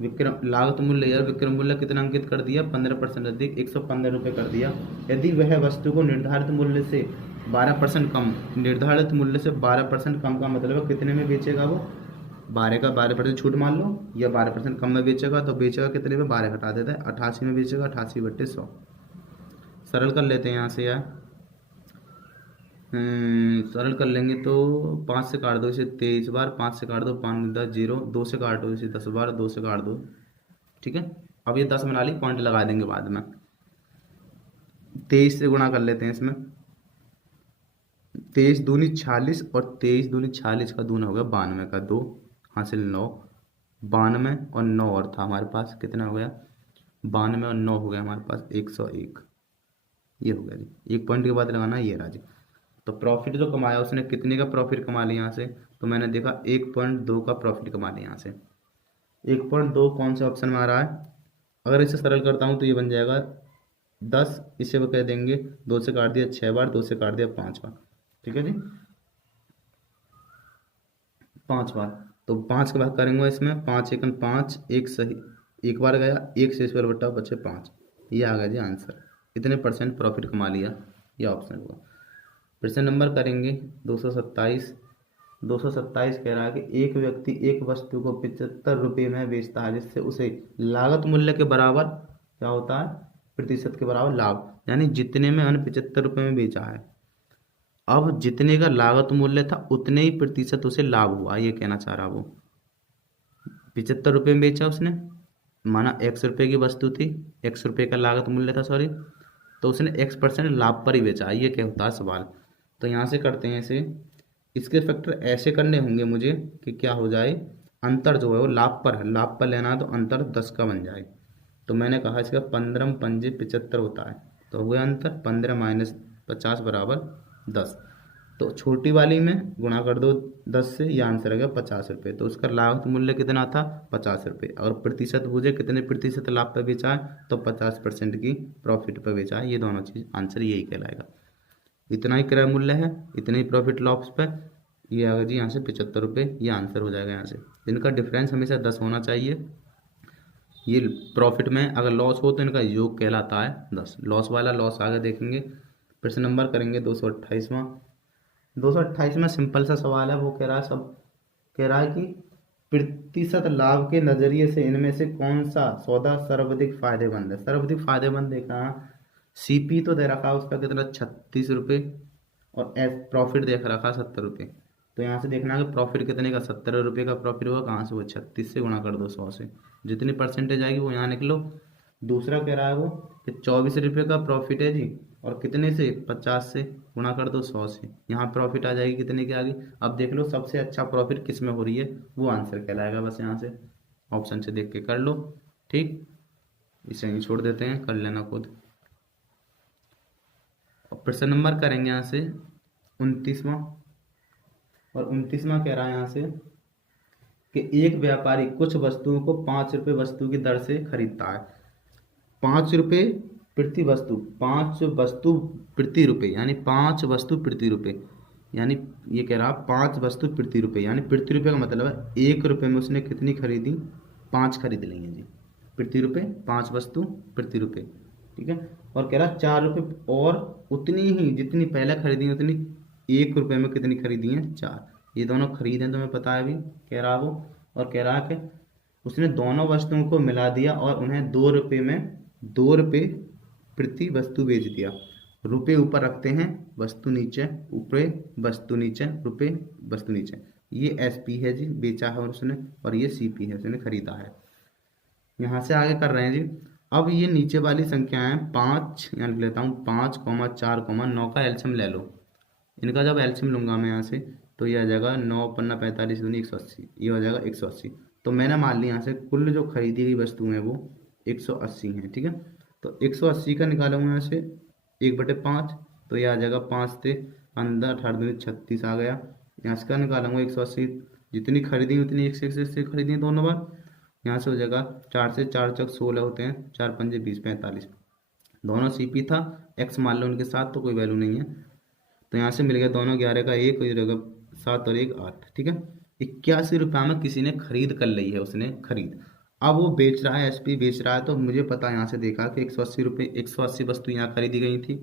विक्रय लागत मूल्य यार विक्रय मूल्य कितना अंकित कर दिया, 15% अधिक, 115 रुपये कर दिया। यदि वह वस्तु को निर्धारित मूल्य से 12% कम, निर्धारित मूल्य से 12% कम का मतलब है कितने में बेचेगा वो, 12 का 12% छूट मान लो, या 12% कम में बेचेगा, तो बेचेगा कितने में, 12 घटा देता है, 88 में बेचेगा, 88/100। सरल कर लेते हैं यहाँ से यार, सरल कर लेंगे तो 5 से काट दो इसे 23 बार, 5 से काट दो 5 10 0, 2 से काट दो इसे 10 बार, 2 से काट दो। ठीक है, अब ये 10 बना ली, पॉइंट लगा देंगे बाद में। 23 से गुणा कर लेते हैं इसमें, 23 दूनी 46 और 23 दूनी 46 का दूना हो गया 92 का 2, हासिल 9, 92 और 9 और था हमारे पास, कितना हो गया 92 और 9 हो गया हमारे पास 101। ये हो गया जी, एक पॉइंट के बाद लगाना ये रहा जी। तो प्रॉफिट जो कमाया उसने कितने का प्रॉफिट कमा लिया यहाँ से, तो मैंने देखा 1.2 का प्रॉफिट कमा लिया यहाँ से। 1.2 कौन से ऑप्शन में आ रहा है, अगर इसे सरल करता हूँ तो ये बन जाएगा 10, इसे वो कह देंगे 2 से काट दिया 6 बार, 2 से काट दिया 5 बार। ठीक है जी, 5 बार, तो 5 के बाद करेंगे इसमें, 5 एकन 5, एक सही एक बार गया, एक से इस पर बटा बचे 5, ये आ गया जी आंसर। इतने परसेंट प्रॉफिट कमा लिया, ये ऑप्शन होगा। प्रश्न नंबर करेंगे 227। 227 कह रहा है कि एक व्यक्ति एक वस्तु को 75 रुपये में बेचता है, जिससे उसे लागत मूल्य के बराबर क्या होता है, प्रतिशत के बराबर लाभ, यानी जितने में हमने 75 रुपये में बेचा है, अब जितने का लागत मूल्य था उतने ही प्रतिशत उसे लाभ हुआ, ये कहना चाह रहा वो। 75 रुपये में बेचा उसने, माना 100 रुपये की वस्तु थी, 100 रुपये का लागत मूल्य था सॉरी, तो उसने X% लाभ पर ही बेचा, ये क्या होता है सवाल। तो यहाँ से करते हैं इसे, इसके फैक्टर ऐसे करने होंगे मुझे कि क्या हो जाए, अंतर जो है वो लाभ पर है, लाभ पर लेना है तो अंतर 10 का बन जाए। तो मैंने कहा इसका 15 पंजे 75 होता है, तो हुआ अंतर 15 माइनस 50 बराबर 10। तो छोटी वाली में गुणा कर दो 10 से, यह आंसर आ गया 50 रुपये। तो उसका लागत मूल्य कितना था, 50 रुपये। और प्रतिशत पूछे कितने प्रतिशत लाभ पर बेचा है, तो 50% की प्रॉफिट पर बेचा है। ये दोनों चीज आंसर यही कहलाएगा। इतना ही क्रय मूल्य है, इतने ही प्रॉफिट लॉस पे, ये आ गया जी यहाँ से 75 रुपये। ये आंसर हो जाएगा यहाँ से। इनका डिफरेंस हमेशा 10 होना चाहिए। ये प्रॉफिट में अगर लॉस हो तो इनका योग कहलाता है 10। लॉस वाला लॉस आगे देखेंगे। फिर से नंबर करेंगे 228वां। 228 में सिंपल सा सवाल है, वो कह रहा है सब, कह रहा है कि प्रतिशत लाभ के नजरिए से इनमें से कौन सा सौदा सर्वाधिक फायदेमंद है। सर्वाधिक फायदेमंद देखा, सीपी तो दे रखा है उसका कितना 36 रुपये, और एस प्रॉफिट देख रखा है 70 रुपये। तो यहाँ से देखना है कि प्रॉफिट कितने का, 70 रुपये का प्रॉफिट होगा। कहाँ से, वो 36 से गुणा कर दो 100 से, जितनी परसेंटेज आएगी वो यहाँ निकलो। दूसरा कह रहा है वो कि 24 रुपये का प्रॉफिट है जी, और कितने से, 50 से गुणा कर दो 100 से, यहाँ प्रॉफिट आ जाएगी कितने की आगे। अब देख लो सबसे अच्छा प्रॉफिट किस में हो रही है, वो आंसर कहलाएगा। बस यहाँ से ऑप्शन से देख के कर लो, ठीक। इसे यहीं छोड़ देते हैं, कर लेना खुद। और प्रश्न नंबर करेंगे यहाँ से 29वां। और 29वां कह रहा है यहाँ से कि एक व्यापारी कुछ वस्तुओं को 5 रुपये वस्तु की दर से खरीदता है। 5 रुपये प्रति वस्तु, 5 वस्तु प्रति रुपये, यानी 5 वस्तु प्रति रुपये। यानी ये कह रहा 5 वस्तु प्रति रुपये, यानी प्रति रुपये का मतलब है 1 रुपये में उसने कितनी खरीदी, 5 खरीद लेंगे जी। प्रति रुपये 5 वस्तु प्रति रुपये, ठीक है। और कह रहा 4 रुपये, और उतनी ही जितनी पहले खरीदी उतनी 1 रुपये में कितनी खरीदी है, 4। ये दोनों खरीदें तुम्हें पता है अभी, कह रहा वो। और कह रहा कि उसने दोनों वस्तुओं को मिला दिया और उन्हें 2 रुपये में 2 रुपये प्रति वस्तु बेच दिया। रुपये ऊपर रखते हैं, वस्तु नीचे, ऊपर वस्तु नीचे, रुपये वस्तु नीचे। ये एसपी है जी, बेचा है उसने, और ये सीपी है, उसने खरीदा है। यहाँ से आगे कर रहे हैं जी। अब ये नीचे वाली संख्याएं 5, यहाँ लिख लेता हूँ 5, 4, 9 का एल्शियम ले लो। इनका जब एल्शियम लूंगा मैं यहाँ से, तो ये आ जाएगा 9 पन्ना 45 दूनी 180, ये हो जाएगा 180। तो मैंने मान लिया यहाँ से कुल जो खरीदी गई वस्तुएं वो 180 हैं, ठीक है। तो 180 का निकालूंगा यहाँ से 1/5, तो ये आ जाएगा 5 से 15 18 दूनी 36 आ गया। यहाँ से का निकालूंगा 180, जितनी खरीदी उतनी एक से खरीदी दोनों बार। यहाँ से हो जाएगा 4 से 4 चौक 16 होते हैं, 4 पंजे 20 45। दोनों सीपी था, एक्स मान लो उनके साथ, तो कोई वैल्यू नहीं है। तो यहाँ से मिल गया दोनों 11 का 1, हो जाएगा 7 और 1 8, ठीक है। 81 रुपये में किसी ने खरीद कर ली है, उसने खरीद। अब वो बेच रहा है, एसपी बेच रहा है, तो मुझे पता यहाँ से देखा कि 180 रुपये, 180 वस्तु यहाँ खरीदी गई थी,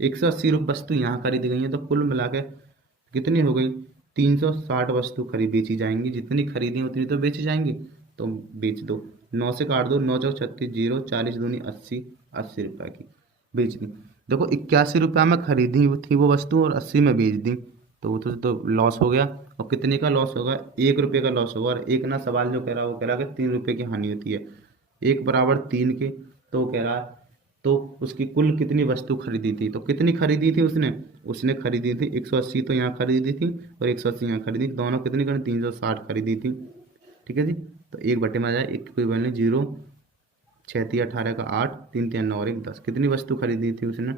180 वस्तु यहाँ खरीदी गई है, तो कुल मिला के कितनी हो गई, 360 वस्तु खरीद बेची जाएंगी। जितनी खरीदी उतनी तो बेची जाएंगी, तो बेच दो। 9 से काट दो, 9 चौक 36, 0 40 दूनी 80, 80 रुपये की बेच दी। देखो 81 रुपये में खरीदी थी वो वस्तु और 80 में बेच दी, तो वो तो लॉस हो गया। और कितने का लॉस होगा, 1 रुपये का लॉस होगा। और एक ना सवाल जो कह रहा है वो कह रहा है कि 3 रुपये की हानि होती है, 1 बराबर 3 के। तो कह रहा है तो उसकी कुल कितनी वस्तु खरीदी थी, तो कितनी खरीदी थी उसने, उसने खरीदी थी 180, तो यहाँ खरीदी थी, और 180 यहाँ खरीदी, दोनों कितनी करें, 360 खरीदी थी, ठीक है जी। तो 1 में आ जाए, 1 कोई वैल्यू 0, 6 3 18 का 8, 3 3 9 और 1 10। कितनी वस्तु खरीदी थी उसने,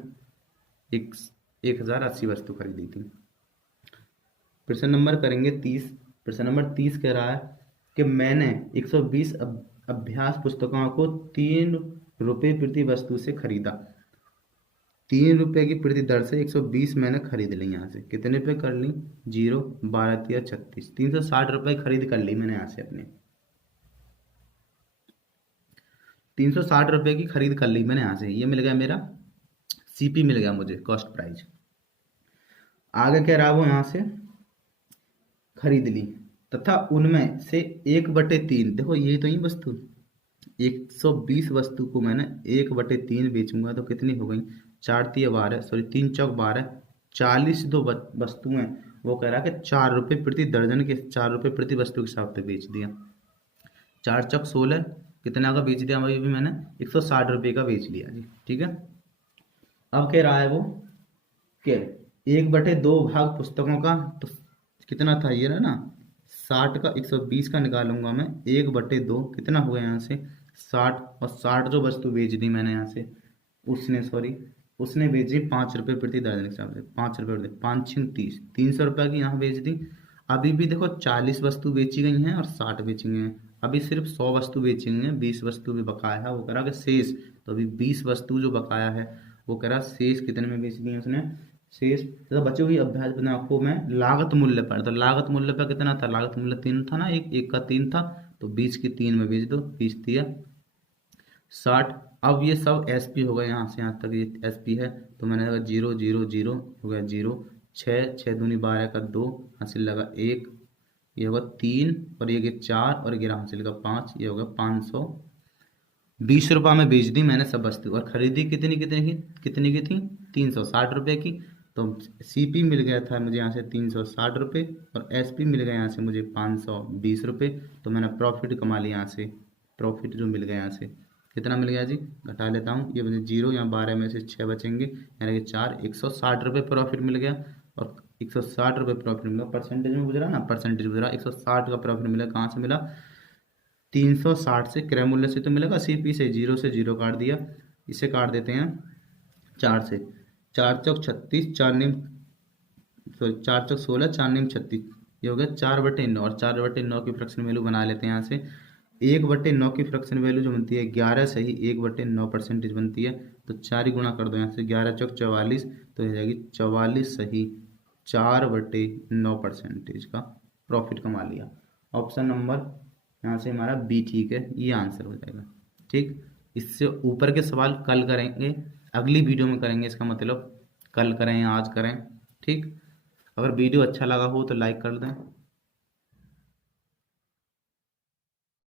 1080 वस्तु खरीदी थी। प्रश्न नंबर करेंगे 30। प्रश्न नंबर 30 कह रहा है कि मैंने 120 अभ्यास पुस्तकों को 3 रुपये प्रति वस्तु से खरीदा। 3 रुपये की प्रति दर से 120 मैंने खरीद ली। यहाँ से कितने पे कर ली, 0 12 3 36, 360 रुपये खरीद कर ली मैंने यहाँ से अपने, 360 रुपये की खरीद कर ली मैंने यहाँ से। ये मिल गया मेरा सीपी, मिल गया मुझे कॉस्ट प्राइस। आगे कह रहा वो यहाँ से खरीद ली तथा उनमें से 1/3, देखो ये तो ही वस्तु 120 वस्तु को मैंने 1/3 बेचूंगा, तो कितनी हो गई, 4 3 12, सॉरी 3 चौक 12, 40 दो वस्तुएं। वो कह रहा है कि 4 रुपये प्रति दर्जन के, 4 रुपये प्रति वस्तु के हिसाब से बेच दिया। 4 चौक 16, कितना का बेच दिया अभी भी मैंने, 160 रुपये का बेच लिया जी, ठीक है। अब कह रहा है वो कि 1/2 भाग पुस्तकों का, तो कितना था ये ना, 60 का 120 का निकालूंगा मैं, 1/2 कितना हुआ यहाँ से 60, और 60 जो वस्तु बेच दी मैंने यहाँ से, उसने बेची 5 रुपये प्रति दर्जन के हिसाब से, 5 रुपये प्रति, 5×6 = 30, 300 रुपये की यहाँ बेच दी। अभी भी देखो 40 वस्तु बेची गई हैं और 60 बेची गई हैं, अभी सिर्फ 100 वस्तु बेची गई हैं, 20 वस्तु भी बकाया है, वो कह रहा कि शेष, तो अभी 20 वस्तु जो बकाया है वो कह रहा शेष कितने में बेच दी है उसने, शेष तो बची हुई अभ्यास बना आपको मैं लागत मूल्य पर, तो लागत मूल्य पर कितना था, लागत मूल्य 3 था ना, एक का 3 था, तो 20 की 3 में बेच दो, 20 दिया 60। अब ये सब एसपी हो गए, यहाँ से यहाँ तक ये एसपी है, तो मैंने लगा 0 0 0 हो गया 0, 6 6 दूनी 12 का 2 हासिल लगा 1, ये होगा 3, और ये 4, और 11 हासिल का 5, ये होगा 520 रुपये में बेच दी मैंने सब वस्तु, और खरीदी कितनी की थी 360 रुपये की। तो सीपी मिल गया था मुझे यहाँ से 360 रुपये, और एसपी मिल गया यहाँ से मुझे 520 रुपये, तो मैंने प्रॉफिट कमा लिया यहाँ से, प्रॉफिट जो मिल गया यहाँ से कितना मिल गया जी, घटा लेता हूँ, ये मुझे 0, यहाँ 12 में से 6 बचेंगे, यानी कि 4, 160 रुपये प्रॉफिट मिल गया, और 160 रुपये प्रॉफिट मिला, परसेंटेज में गुजरा ना, परसेंटेज गुजरा, 160 का प्रॉफिट मिला, कहाँ से मिला 360 से, क्रय मूल्य से तो मिलेगा, सीपी से 0 से 0 काट दिया, इसे काट देते हैं 4 से, 4 चौक 36, 4 नीम, सॉरी 4 चौक 16, 4 नीम 36, ये हो गया 4/9, और 4/9 की फ्रैक्शन वैल्यू बना लेते हैं यहाँ से, 1/9 की फ्रैक्शन वैल्यू जो बनती है 11 सही 1/9 परसेंटेज बनती है, तो 4 ही गुणा कर दो यहाँ से, 11 चौक 44, तो हो जाएगी 44 सही 4/9 परसेंटेज का प्रॉफिट कमा लिया। ऑप्शन नंबर यहाँ से हमारा बी ठीक है, ये आंसर हो जाएगा। ठीक, इससे ऊपर के सवाल कल करेंगे, अगली वीडियो में करेंगे, इसका मतलब कल करें या आज करें। ठीक, अगर वीडियो अच्छा लगा हो तो लाइक कर दें।